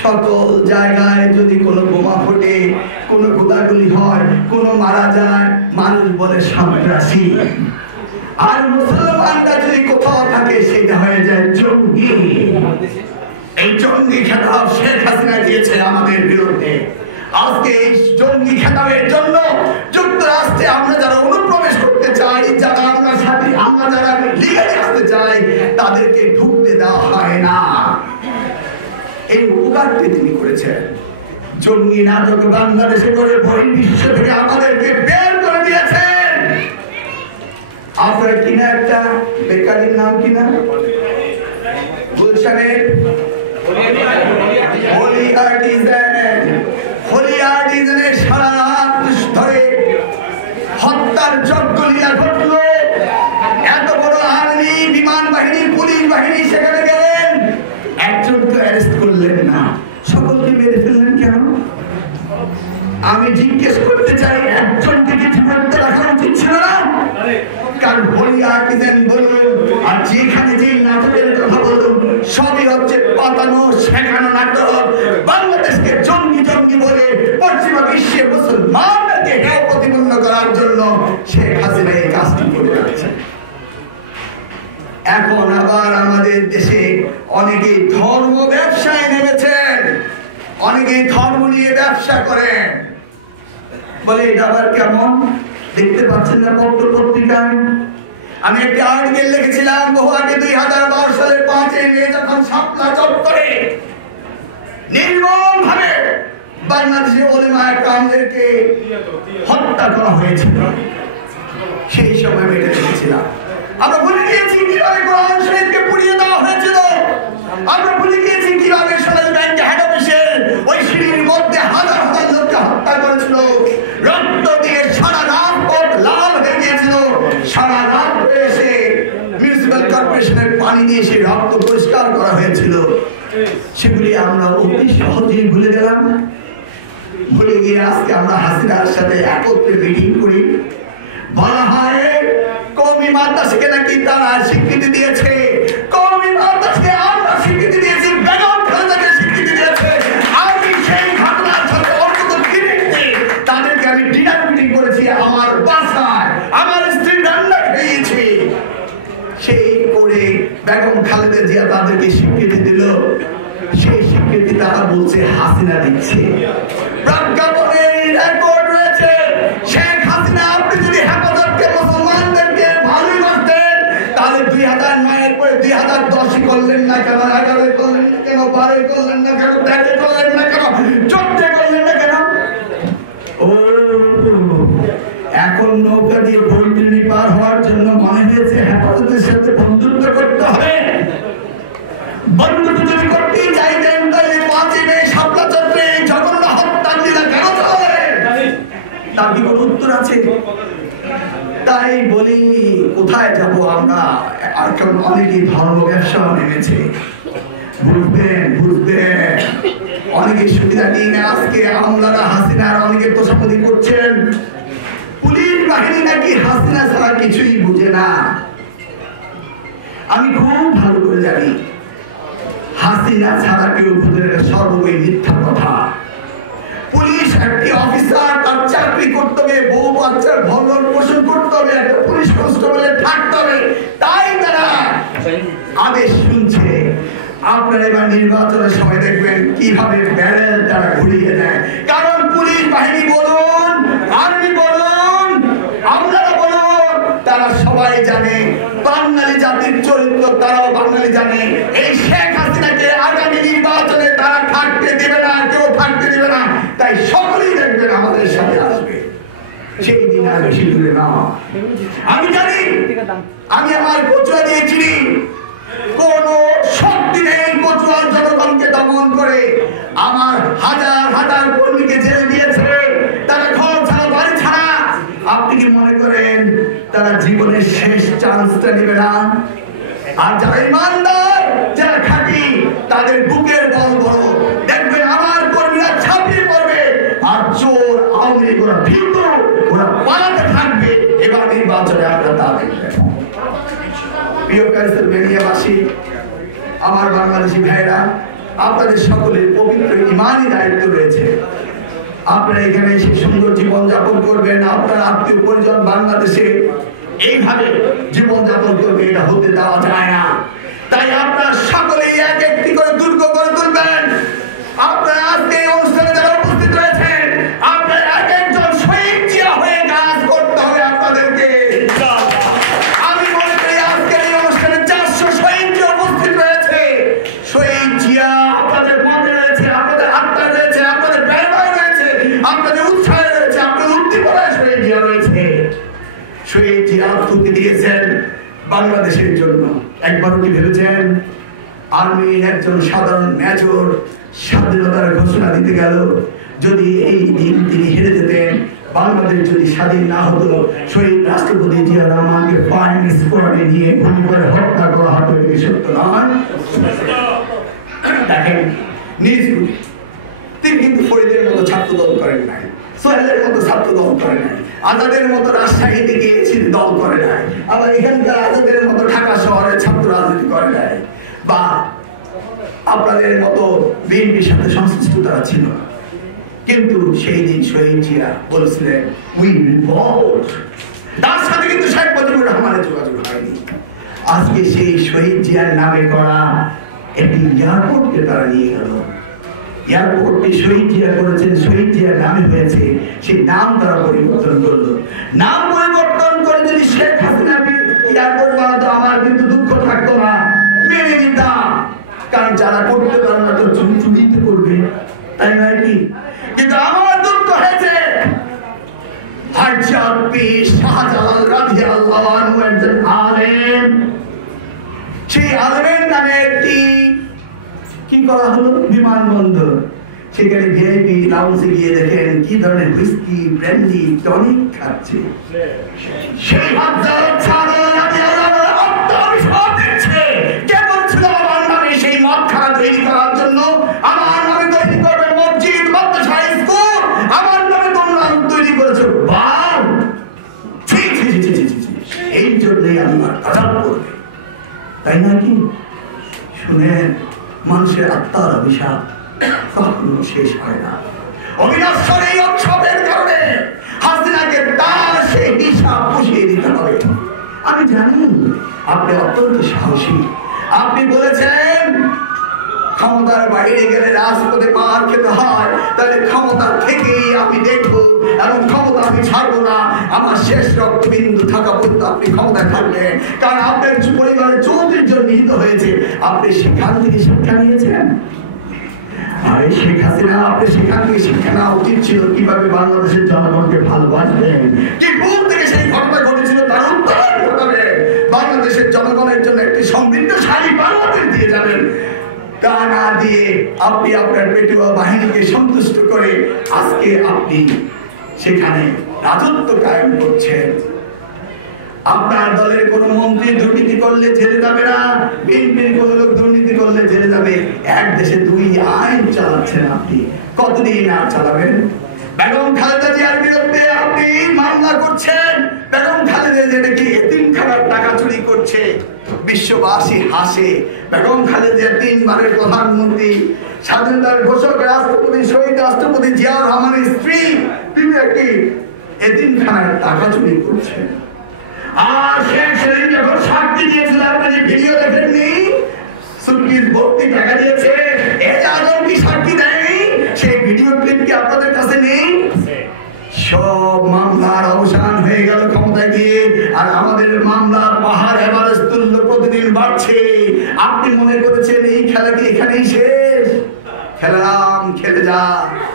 সকল জায়গায় যদি কোনো বোমা ফোটে, কোনো গোদাগুলি হয়, কোনো মারা যায়, মানুষ বলে সন্ত্রাসী। আর মুসলমানরা যদি কোথাও থাকে সেটা হয়ে যায় জঙ্গি। এই জঙ্গি খেতাব শেখ হাসিনা দিয়েছে আমাদের বিরুদ্ধে। আজকে এই জঙ্গি খেতাবের জন্য যুক্তরাষ্ট্রে আমরা যারা অনুপ্রবেশ করতে চাই, যারা আমরা যারা লিগে আসতে চাই, তাদেরকে ঢুকতে দেওয়া হয় না। এই উপকারটি তিনি করেছেন। জঙ্গি নাটক বাংলাদেশে করে বহির্বিশ্ব থেকে আমাদেরকে বের করে দিয়েছেন। আপনার কিনা একটা বেকারির নাম কিনা গুলশানের হলিয়ার্ডিজেনের সারা রাত ধরে হত্যার যজ্ঞ লীলা ঘটল। এত বড় আর্মি, বিমান বাহিনী, পুলিশ বাহিনী সেখানে গেলেন, একজনকে অ্যারেস্ট করলেন না, সকলকে মেরে ফেললেন কেন? আমি জিজ্ঞেস করতে চাই, একজনকে কি জীবন্ত রাখা উচিত ছিল না? কারণ হলিয়ার্ডিজেন বলুন আর যেখানে যে নাটকের কথা বলুন সবই হচ্ছে পাতানো শেখানো নাটক। বাংলাদেশকে জঙ্গি জঙ্গি বলে পশ্চিমা বিশ্বে মুসলমানদেরকে হেয় প্রতিপন্ন করার জন্য শেখ হাসিনা এই কাজটি করে যাচ্ছে। এখন আবার আমাদের দেশে অনেকেই ধর্ম ব্যবসায় নেমেছেন, অনেকেই ধর্ম নিয়ে ব্যবসা করেন। বলে এটা আবার কেমন? দেখতে পাচ্ছেন না পত্র পত্রিকায়? আমি একটি আর্টিকেল লিখেছিলাম বহু আগে 2012 সালের 5 মে যখন শাপলা চত্বরে নির্মম ভাবে বাংলাদেশে ওলেমা একরামদেরকে হত্যা করা হয়েছিল। সেই সময় আমি এটা লিখেছিলাম। আমরা ভুলে গিয়েছি কিভাবে কোরআন শরীফকে পুড়িয়ে দেওয়া হয়েছিল। আমরা ভুলে গিয়েছি কিভাবে সোনালী ব্যাংকে হেড অফিসের ওই সিঁড়ির মধ্যে হাজার হাজার লোককে হত্যা করেছিল। রক্ত দিয়ে সারা দিয়ে সেই রক্ত পরিষ্কার করা হয়েছিল, সেগুলি আমরা অতি সহজেই ভুলে গেলাম। ভুলে গিয়ে আজকে আমরা হাসিনার সাথে একত্রে মিটিং করি। বলা হয় কওমি মাদ্রাসাকে নাকি তারা স্বীকৃতি দিয়েছে, কওমি মাদ্রাসাকে আমরা স্বীকৃতি দিয়েছি, বেগম খালেদাকে স্বীকৃতি দিয়েছে। আমি সেই ঘটনার সাথে অন্তত বিরুদ্ধে তাদেরকে আমি ডিনার মিটিং করেছি আমার বাসায়, আমার স্ত্রী রান্না খেয়েছি। সেই করে বেগম খালেদা জিয়া তাদেরকে স্বীকৃতি দিল। সেই স্বীকৃতি তারা বলছে হাসিনা দিচ্ছে। প্রজ্ঞাপনের রেকর্ড রয়েছে। শেখ হাসিনা, আপনি যদি হেফাজতকে মুসলমানদেরকে ভালোবাসতেন তাহলে 2009-এর পরে 2010 করলেন না কেন, 11 করলেন না কেন, 12 করলেন না কেন, 13 করলেন না কেন, 14 করলেন না কেন? ও এখন নৌকা দিয়ে বৈতরণী পার হওয়ার জন্য মনে হয়েছে হেফাজতের সাথে বন্ধুত্ব করতে হবে। বন্ধুত্ব যদি করতেই চাইতেন তাহলে 5 মে শাপলা চত্বরে জঘন্য হত্যাকারীরা কেন চলে? তার কি কোনো উত্তর আছে? তাই বলি কোথায় যাব আমরা? আর কেমন অনেকেই ধর্ম ব্যবসা নেমেছে। বুঝবেন অনেকে সুবিধা নিয়ে আজকে আমলারা হাসিনার অনেকে তোষামোদি করছেন। পুলিশ বাহিনী নাকি হাসিনা ছাড়া কিছুই বুঝে না। আমি খুব ভালো করে জানি হাসিনা ছাড়া কেউ বুঝে না, সর্বই মিথ্যা কথা। পুলিশ একটি অফিসার, তার চাকরি করতে হবে, বউ বাচ্চার ভরণ পোষণ করতে হবে, একটা পুলিশ কনস্টেবলের থাকতে হবে, তাই তারা আদেশ শুনছে। আপনারা এবার নির্বাচনের সময় দেখবেন কিভাবে ব্যারেল তারা ঘুরিয়ে দেয়। কারণ পুলিশ বাহিনী বলুন, আর্মি বলুন, আমলারা বলুন, তারা সবাই জানে বাঙালি জাতির চরিত্র, তারাও বাঙালি জানে। এই শেখ হাসিনাকে আগামী নির্বাচনে তারা থাকতে দেবে না, কেউ থাকতে দেবে না। তাই সকলেই দেখবেন আমাদের সাথে আসবে। সেই দিন আর বেশি দূরে না। আমি জানি, আমি আমার কচুয়া দিয়েছি, কোন শক্তি নেই কচুয়ার জনগণকে দমন করে। আমার হাজার হাজার কর্মীকে জেলে দিয়েছে, তারা ঘর ছাড়া, বাড়ি ছাড়া। আপনি কি মনে করেন তারা জীবনের শেষ চান্সটা নেবে না? আর যারা ইমানদার, যারা খাঁটি, তাদের বুকের বল বড়। দেখবেন আমার কর্মীরা ছাপিয়ে পড়বে, আর চোর আওয়ামী লীগ ওরা ভীত, ওরা পালাতে থাকবে। এবার নির্বাচনে আপনারা তা দেখবেন। প্রিয় পেনসিলভেনিয়াবাসী, আমার বাংলাদেশি ভাইরা, আপনাদের সকলের পবিত্র ইমানি দায়িত্ব রয়েছে। আপনারা এখানে এসে সুন্দর জীবন যাপন করবেন, আপনার আত্মীয় পরিজন বাংলাদেশে এইভাবে জীবন যাপন করবে, এটা হতে দেওয়া যায় না। তাই আপনারা সকলেই এক একটি করে দুর্গ করে তুলবেন। আপনারা আজকে এই অনুষ্ঠানে যারা উপস্থিত রয়েছেন, আপনারা এক একজন শহীদ জিয়া হয়ে কাজ করতে হবে আপনাদেরকে। আমি মনে করি আজকের এই অনুষ্ঠানে 400 শহীদ জিয়া উপস্থিত রয়েছে। শহীদ জিয়া আপনাদের মনে রয়েছে, আপনাদের আত্মায় রয়েছে, আপনাদের ব্যয় রয়েছে, আপনাদের উৎসাহে রয়েছে, আপনাদের উদ্দীপনায় শহীদ জিয়া রয়েছে। শহীদ জিয়া আত্মকে দিয়েছেন বাংলাদেশের জন্য। একবারও কি ভেবেছেন আর্মির একজন সাধারণ মেজর স্বাধীনতার ঘোষণা দিতে গেল, যদি এই দিন তিনি হেরে যেতেন, বাংলাদেশ যদি স্বাধীন না হতো, শহীদ রাষ্ট্রপতি জিয়া রহমানকে ফাইন স্কোয়াডে নিয়ে গুলি করে হত্যা করা হতো? এটি সত্য নয়? দেখেন নিজ তিনি কিন্তু ফরিদের মতো ছাত্র দল করেন নাই, সোহেলের মতো ছাত্র দল করে নাই, আজাদের মতো রাজশাহী থেকে দল করে নাই, আবার এখানকার আজাদের মতো ঢাকা শহরের ছাত্র রাজনীতি করে নাই, বা আপনাদের মতো বিএনপির সাথে সংশ্লিষ্ট তারা ছিল। কিন্তু সেই দিন শহীদ জিয়া বলেছিলেন উই রিভল্ট। তার সাথে কিন্তু শেখ মুজিবুর রহমানের যোগাযোগ হয়নি। আজকে সেই শহীদ জিয়ার নামে করা একটি এয়ারপোর্টকে তারা নিয়ে গেল। এয়ারপোর্টটি শহীদ জিয়া করেছেন, শহীদ জিয়ার নামে হয়েছে, সেই নাম তারা পরিবর্তন করলো। নাম পরিবর্তন করে যদি শেখ হাসিনা এয়ারপোর্ট বানাতো, আমার কিন্তু দুঃখ থাকতো না, মেনে নিতাম। কারণ যারা করতে পারে না তো চুরিতে করবে, তাই নয় কি? কিন্তু আমার দুঃখ হয়েছে হযরত পীর শাহজালাল রাদিয়াল্লাহু আনহু একজন আলেম, সেই আলেমের নামে একটি কি করা হলো বিমানবন্দর। সেখানে ভিআইপি লাউঞ্জে গিয়ে দেখেন কি ধরনের হুইস্কি, ব্র্যান্ডি, টনিক খাচ্ছে। সেই হযরত শাহজালাল রাদিয়াল্লাহু আনহু আত্মবিশ্বাস দিচ্ছে, কেবল এই জন্যই আল্লাহ গজব করবে, তাই নাকি? শুনেন, মানুষের আত্মার অভিশাপ কখনো শেষ হয় না। অবিনশ্বর এই উৎসবের কারণে হাসিনাকে তার সেই হিসাব পুষিয়ে দিতে হবে। আমি জানি আপনি অত্যন্ত সাহসী। আপনি বলেছেন ক্ষমতার বাইরে গেলে রাজপথে মার খেতে হয়, তাহলে ক্ষমতা থেকেই আমি দেখবো এবং ক্ষমতা আমি ছাড়বো না, আমার শেষ রক্তবিন্দু থাকা পর্যন্ত আপনি ক্ষমতায় থাকবেন। কারণ আপনার পরিবারের 34 জন নিহত হয়েছে, আপনি সেখান থেকে শিক্ষা নিয়েছেন। আরে শেখ হাসিনা, আপনি সেখান থেকে শিক্ষা নেওয়া উচিত ছিল কিভাবে বাংলাদেশের জনগণকে ভালোবাসবেন, কি ভুল থেকে সেই ঘটনা ঘটেছিল তার উত্তর ঘটাবে, বাংলাদেশের জনগণের জন্য একটি সমৃদ্ধশালী বাংলাদেশ দিয়ে যাবেন। তা না দিয়ে আপনি আপনার পেটুয়া বাহিনীকে সন্তুষ্ট করে আজকে আপনি সেখানে রাজত্ব কায়েম করছেন। আপনার দলের কোন মন্ত্রী দুর্নীতি করলে জেলে যাবে না, বিএনপির কোন লোক দুর্নীতি করলে জেলে যাবে। এক দেশে 2 আইন চালাচ্ছেন আপনি, কতদিন আর চালাবেন? বেগম খালেদা জিয়ার বিরুদ্ধে আপনি মামলা করছেন। বেগম খালেদা জিয়া কি এতিমখানার টাকা চুরি করছে? বিশ্ববাসী হাসে। বেগম খালেদা 3 বারের প্রধানমন্ত্রী, স্বাধীনতার ঘোষক রাষ্ট্রপতি, শহীদ রাষ্ট্রপতি জিয়াউর রহমানের স্ত্রী, তিনি একটি এতিমখানার টাকা চুরি করছেন। আর শেখ সেদিন যখন সাক্ষী দিয়েছিল, আপনি যে ভিডিও দেখেননি, সুটকেস ভর্তি টাকা দিয়েছে, এজাজও কি সাক্ষী দেয়নি? সেই ভিডিও ক্লিপ কি আপনাদের কাছে নেই? সব মামলার অবসান হয়ে গেল ক্ষমতায় গিয়ে, আর আমাদের মামলার পাহাড় এভারেস্ট তুল্য প্রতিদিন বাড়ছে। আপনি মনে করেছেন এই খেলা কি এখানেই শেষ? খেলাম খেলে যা,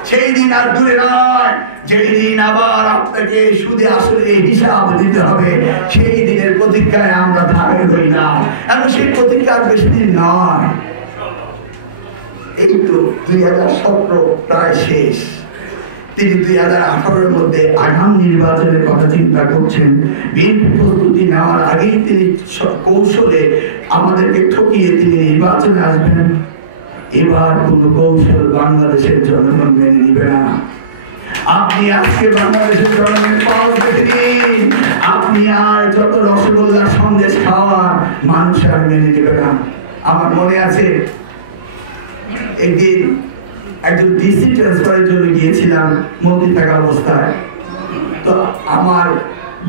সেই দিন আর দূরে নয় যেই দিন আবার আপনাকে সুদে আসলে হিসাব দিতে হবে। সেই দিনের প্রতীক্ষায় আমরা ধারণ হই না, এবং সেই প্রতীক্ষা বেশি দিন নয়। এই তো 2017 প্রায় শেষ। তিনি 2018-এর মধ্যে আগাম নির্বাচনের কথা চিন্তা করছেন। বিএনপি প্রস্তুতি নেওয়ার আগেই তিনি কৌশলে আমাদেরকে ঠকিয়ে তিনি নির্বাচনে আসবেন। এবার কোন কৌশল বাংলাদেশের জনগণ মেনে নিবে না। আপনি আজকে বাংলাদেশের জনগণের পাওয়া দেখে দিন, আপনি আর যত রসগোল্লা সন্দেশ খাওয়া মানুষ আর মেনে নেবে না। আমার মনে আছে একদিন একজন ডিসি ট্রান্সফারের জন্য গিয়েছিলাম মন্ত্রী থাকা অবস্থায়। তো আমার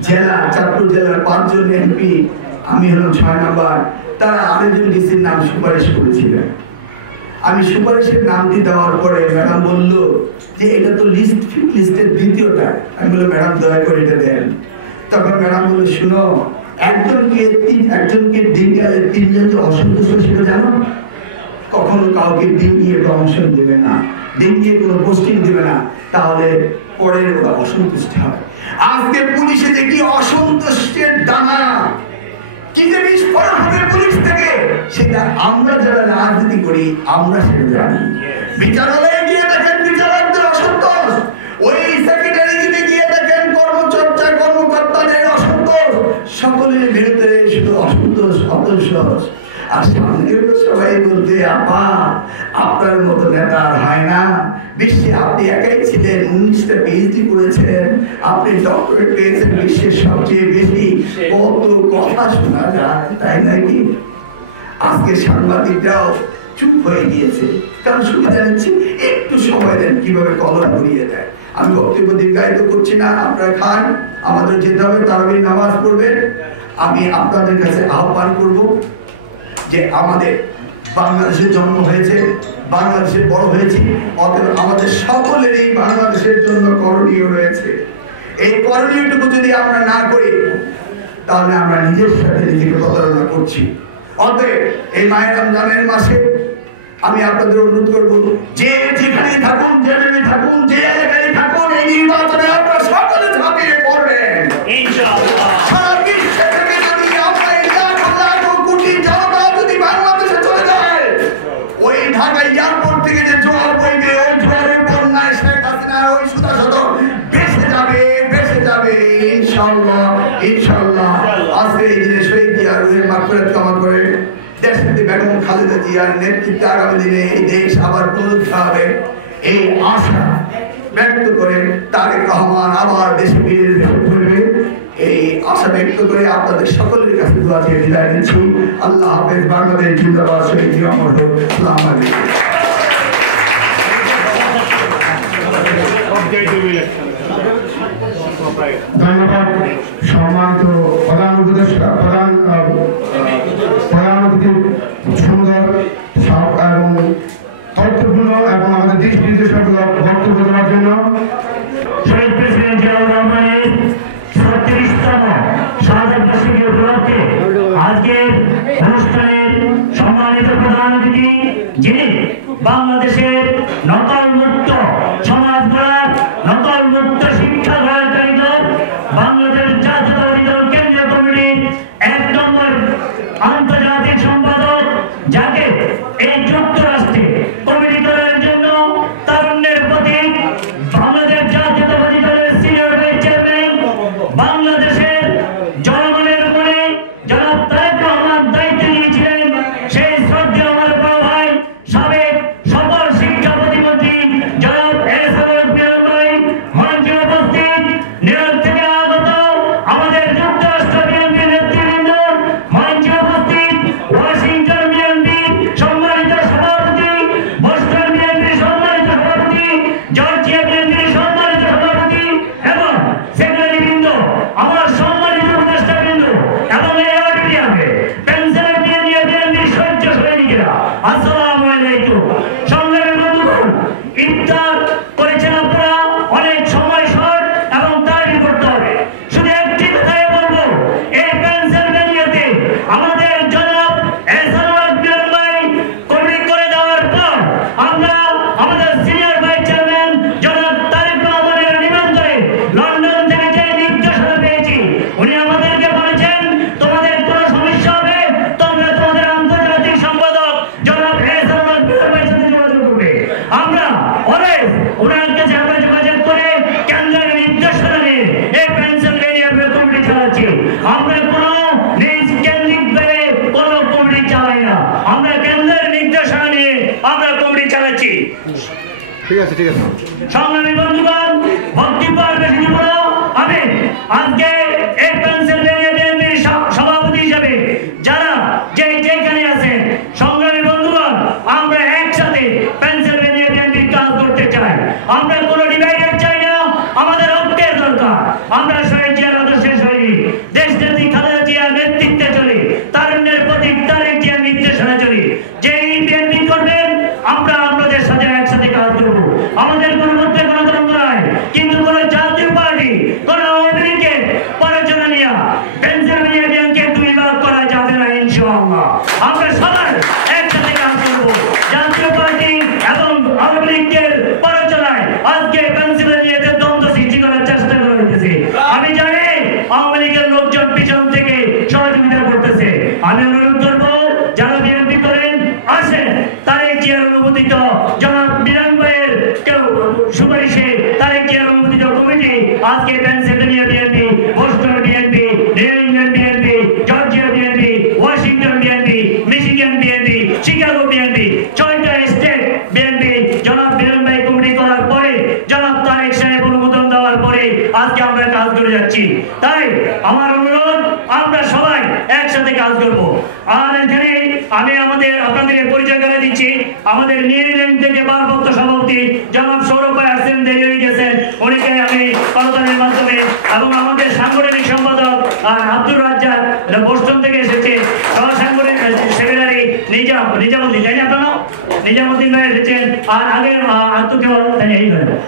জেলা, চাঁদপুর জেলার 5 জন এমপি, আমি হলাম 6 নম্বর, তারা আরেকজন ডিসির নাম সুপারিশ করেছিলেন। আমি সুপারিশের নামটি দেওয়ার পরে ম্যাডাম বলল যে এটা তো লিস্টের দ্বিতীয়টা। আমি বললাম ম্যাডাম দয়া করে এটা দেন। তখন ম্যাডাম বলল শুনো, একজনকে 3 জন যে অসন্তুষ্ট ছিল জানো, কখনো কাউকে ডিঙিয়ে প্রমোশন দেবে না, ডিঙিয়ে কোনো পোস্টিং দেবে না, তাহলে পরের ওরা অসন্তুষ্ট হয়। আজকে পুলিশে যে কি অসন্তুষ্টের দানা, কি যে বিস্ফোরণ হবে পুলিশ থেকে, সেটা আমরা যারা রাজনীতি করি আমরা সেটা জানি। বিচারালয়ে গিয়ে দেখেন বিচারকদের অসন্তোষ, ওই সেক্রেটারিতে গিয়ে দেখেন কর্মকর্তাদের অসন্তোষ, সকলের বিরুদ্ধে শুধু অসন্তোষ অসন্তোষ। আর সামনে সবাই বলতে আপা আপনার মতো নেতা আর হয় না, বিশ্বে আপনি একাই ছিলেন, 19টা পিএইচডি করেছেন, আপনি ডক্টরেট পেয়েছেন বিশ্বের সবচেয়ে বেশি, কত কথা শোনা যায়, তাই নাকি? আজকে সাংবাদিকরাও চুপ হয়ে গিয়েছে, কারণ সুবিধা নিচ্ছে, একটু সময় দেন কিভাবে কলম ঘুরিয়ে দেয়। আমি বক্তব্য দীর্ঘায়িত করছি না, আপনারা খান, আমাদের যেতে হবে, তারাবির নামাজ পড়বেন। আমি আপনাদের কাছে আহ্বান করব যে আমাদের বাংলাদেশের জন্ম হয়েছে, বাংলাদেশে বড় হয়েছে, অতএব আমাদের সকলেরই বাংলাদেশের জন্য করণীয় রয়েছে। এই করণীয়টুকু যদি আমরা না করি তাহলে আমরা নিজের সাথে নিজেকে প্রতারণা করছি। অতএব এই মায়ের রমজানের মাসে আমি আপনাদের অনুরোধ করবো, যে যেখানে থাকুন, যেখানে থাকুন, যে এলাকায় থাকুন, এই নির্বাচনে আপনারা সকলে ঝাঁপিয়ে পড়বেন ইনশাআল্লাহ। সারা বিশ্বে থেকে যদি আমরা এই লাখ কোটি জনতা যদি বাংলাদেশে চলে যায়, ওই ঢাকা এয়ারপোর্ট থেকে যে জোয়ার বইবে, ওই জোয়ারের বন্যায় শেখ হাসিনার ওই সুতাশত ভেসে যাবে ইনশাআল্লাহ ইনশাআল্লাহ। আজকে এই দিনে শহীদ জিয়ার রুহের মাগফিরাত কামনা করে দেশনেত্রী বেগম খালেদা জিয়ার নেতৃত্বে আগামী দিনে এই দেশ আবার পুনরুদ্ধার হবে এই আশা ব্যক্ত করে তারেক রহমান আবার দেশে ফিরে, এই আশা ব্যক্ত করে আপনাদের সকলের কাছে দোয়া দিয়ে বিদায় নিচ্ছি। আল্লাহ হাফেজ। বাংলাদেশ জিন্দাবাদ। শহীদ জিয়া অমর হোক। আসসালামু আলাইকুম। ধন্যবাদ সম্মানিত প্রধান উপদেষ্টা, প্রধান অতিথি সুন্দর এবং অর্থপূর্ণ এবং আমাদের দেশ নির্দেশক বক্তব্য দেওয়ার জন্য। শহীদ প্রেসিডেন্ট জিয়াউর রহমানের ৩৬তম শাহাদাত বার্ষিকী উপলক্ষে আজকের অনুষ্ঠানের সম্মানিত প্রধান অতিথি, যিনি বাংলাদেশের নকল মুক্ত সমাজ গড়ার, নকল মুক্ত শিক্ষা গড়ার কারিগর, বাংলাদেশ জাতীয়তাবাদী দল কেন্দ্রীয় কমিটির ১ নম্বর আন্তর্জাতিক সম্পাদক, যাকে এই যুক্তরাষ্ট্রে কমিটি করার জন্য তারুণ্যের প্রতীক, বাংলাদেশ জাতীয়তাবাদী দলের সিনিয়র ভাইস চেয়ারম্যান, বাংলাদেশের জনগণের উপরে জনাব তারেক রহমান দায়িত্ব নিয়েছিলেন, সেই শ্রদ্ধেয় আমার বড় ভাই সাবেক সকল শিক্ষা প্রতিমন্ত্রী জনাব এহসানুল হক ভাই মঞ্চে উপস্থিত, নিউইয়র্ক থেকে আগত আমাদের যুক্তরাষ্ট্র বিএনপির নেতৃবৃন্দ, মঞ্চে উপস্থিত ওয়াশিংটন বিএনপির সম্মানিত সভাপতি, বোস্টন বিএনপির সম্মানিত সভাপতি, জর্জিয়া বিএনপির সম্মানিত সভাপতি এবং সেক্রেটারিবৃন্দ, আমার সম্মানিত উপদেষ্টাবৃন্দ এবং এই অডিটোরিয়ামে পেনসিলভেনিয়া বিএনপির সহ্য সৈনিকেরা, আসসালামু আলাইকুম। সংগ্রামী বন্ধুগণ, ইফতার করেছেন আপনারা, অনেক সময় শর্ট এবং তাড়াতাড়ি করতে হবে। শুধু একটি কথাই বলবো, এই পেনসিলভেনিয়াতে আমাদের জনাব এহসানুল হক ভাই কমিটি করে দেওয়ার পর আমরা আমাদের সিনিয়র ভাইস চেয়ারম্যান জনাব তারেক রহমানের নিমন্ত্রণে লন্ডন থেকে যে নির্দেশনা পেয়েছি, উনি আমাদেরকে বলেছেন তোমাদের কোনো সমস্যা হবে তোমরা তোমাদের আন্তর্জাতিক সম্পাদক জনাব এহসানুল হক ভাইয়ের সাথে যোগাযোগ করবে। আমরা অলওয়েজ ওনার কাছে আমরা যোগাযোগ করে কেন্দ্রের নির্দেশনা নিয়ে এই পেনসিলভেনিয়া কমিটি চালাচ্ছি। আমরা কোনো নিজ কেন্দ্রিক ভাবে কোনো কমিটি চালাই না, আমরা কেন্দ্রের নির্দেশনা নিয়ে আমরা কমিটি চালাচ্ছি। ঠিক আছে, ঠিক আছে। সংগ্রামী বন্ধুগণ, বক্তব্য আর বেশি দিব না। আমি আজকে এই পেনসিলভেনিয়া বিএনপির সভাপতি হিসেবে যারা যেখানে আছেন, সংগ্রামী বন্ধুগণ, আমরা একসাথে পেনসিলভেনিয়া বিএনপির কাজ করতে চাই। আমরা কোনো ডিভাইডার চাই না, আমাদের ঐক্যের দরকার। আমরা শহীদ জিয়ার আদর্শের সৈনিক, দেশনেত্রী খালেদা জিয়ার নেতৃত্বে চলি, তারুণ্যের প্রতীক তারেক জিয়ার নির্দেশনা চলি। যেই বিএনপি করবেন আমরা আপনাদের সাথে একসাথে কাজ করব। আমাদের কোনো মধ্যে কোনো দ্বন্দ্ব নাই, কিন্তু কোনো জাতীয় পার্টি, কোনো আওয়ামী লীগের পরাজনা নিয়ে পেনসিলভেনিয়া বিএনপিকে দুই ভাগ করা যাবে না ইনশাআল্লাহ। আমরা সবাই একসাথে কাজ করব। জাতীয় পার্টি এবং আওয়ামী লীগের পরাজনায় আজকে পেনসিলভেনিয়াতে দ্বন্দ্ব সৃষ্টি করার চেষ্টা করা হইতেছে। আমি জানি আওয়ামী লীগের লোকজন পিছন থেকে সহযোগিতা করতেছে। আমি অনুরোধ করবো যারা বিএনপি করেন আসেন, তারেক জিয়ার অনুমোদিত জনাব মিরান ভাইয়ের সুপারিশে তারেক জিয়ার অনুমোদিত কমিটি আজকে Pennsylvania BNP, Boston BNP, new England BNP, Georgia BNP, Washington BNP, Michigan BNP, Chicago BNP, ৬টা স্টেট বিএনপি জনাব মিরান ভাই কমিটি করার পরে, জনাব তারেক সাহেব অনুমোদন দেওয়ার পরে আজকে আমরা কাজ করে যাচ্ছি। তাই আমার অনুরোধ, আমরা সবাই একসাথে কাজ করব। আর এখানে আমি আপনাদের পরিচয় করে দিচ্ছি, আমাদের নিউজিল্যান্ড থেকে ভারপ্রাপ্ত সভাপতি জনাব সৌরভ ভাই আসছেন, দেরি হয়ে গেছেন, উনিকে আমি করতালির মাধ্যমে, এবং আমাদের সাংগঠনিক সম্পাদক আব্দুর রাজ্জাক বোস্টন থেকে এসেছে, সাংগঠনিক সেক্রেটারি নিজামুদ্দিন, তাই না আপনারা নিজামুদ্দিন ভাই এসেছেন, আর আগের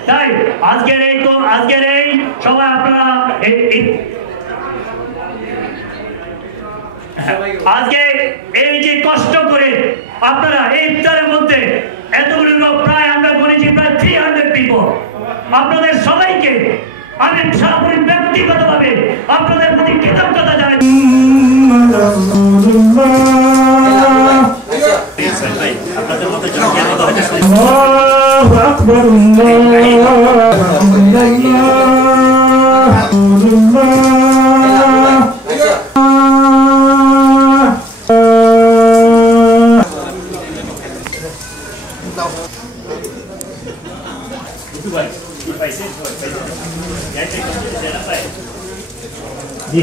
তাই আজকের এই সবাই আপনারা আজকে এই যে কষ্ট করে আপনারা এই ইফতারের মধ্যে এতগুলো লোক, প্রায় আমরা বলেছি প্রায় 300 পিপল, আপনাদের সবাইকে আমি সরাসরি ব্যক্তিগতভাবে আপনাদের প্রতি কৃতজ্ঞতা জানাই। জি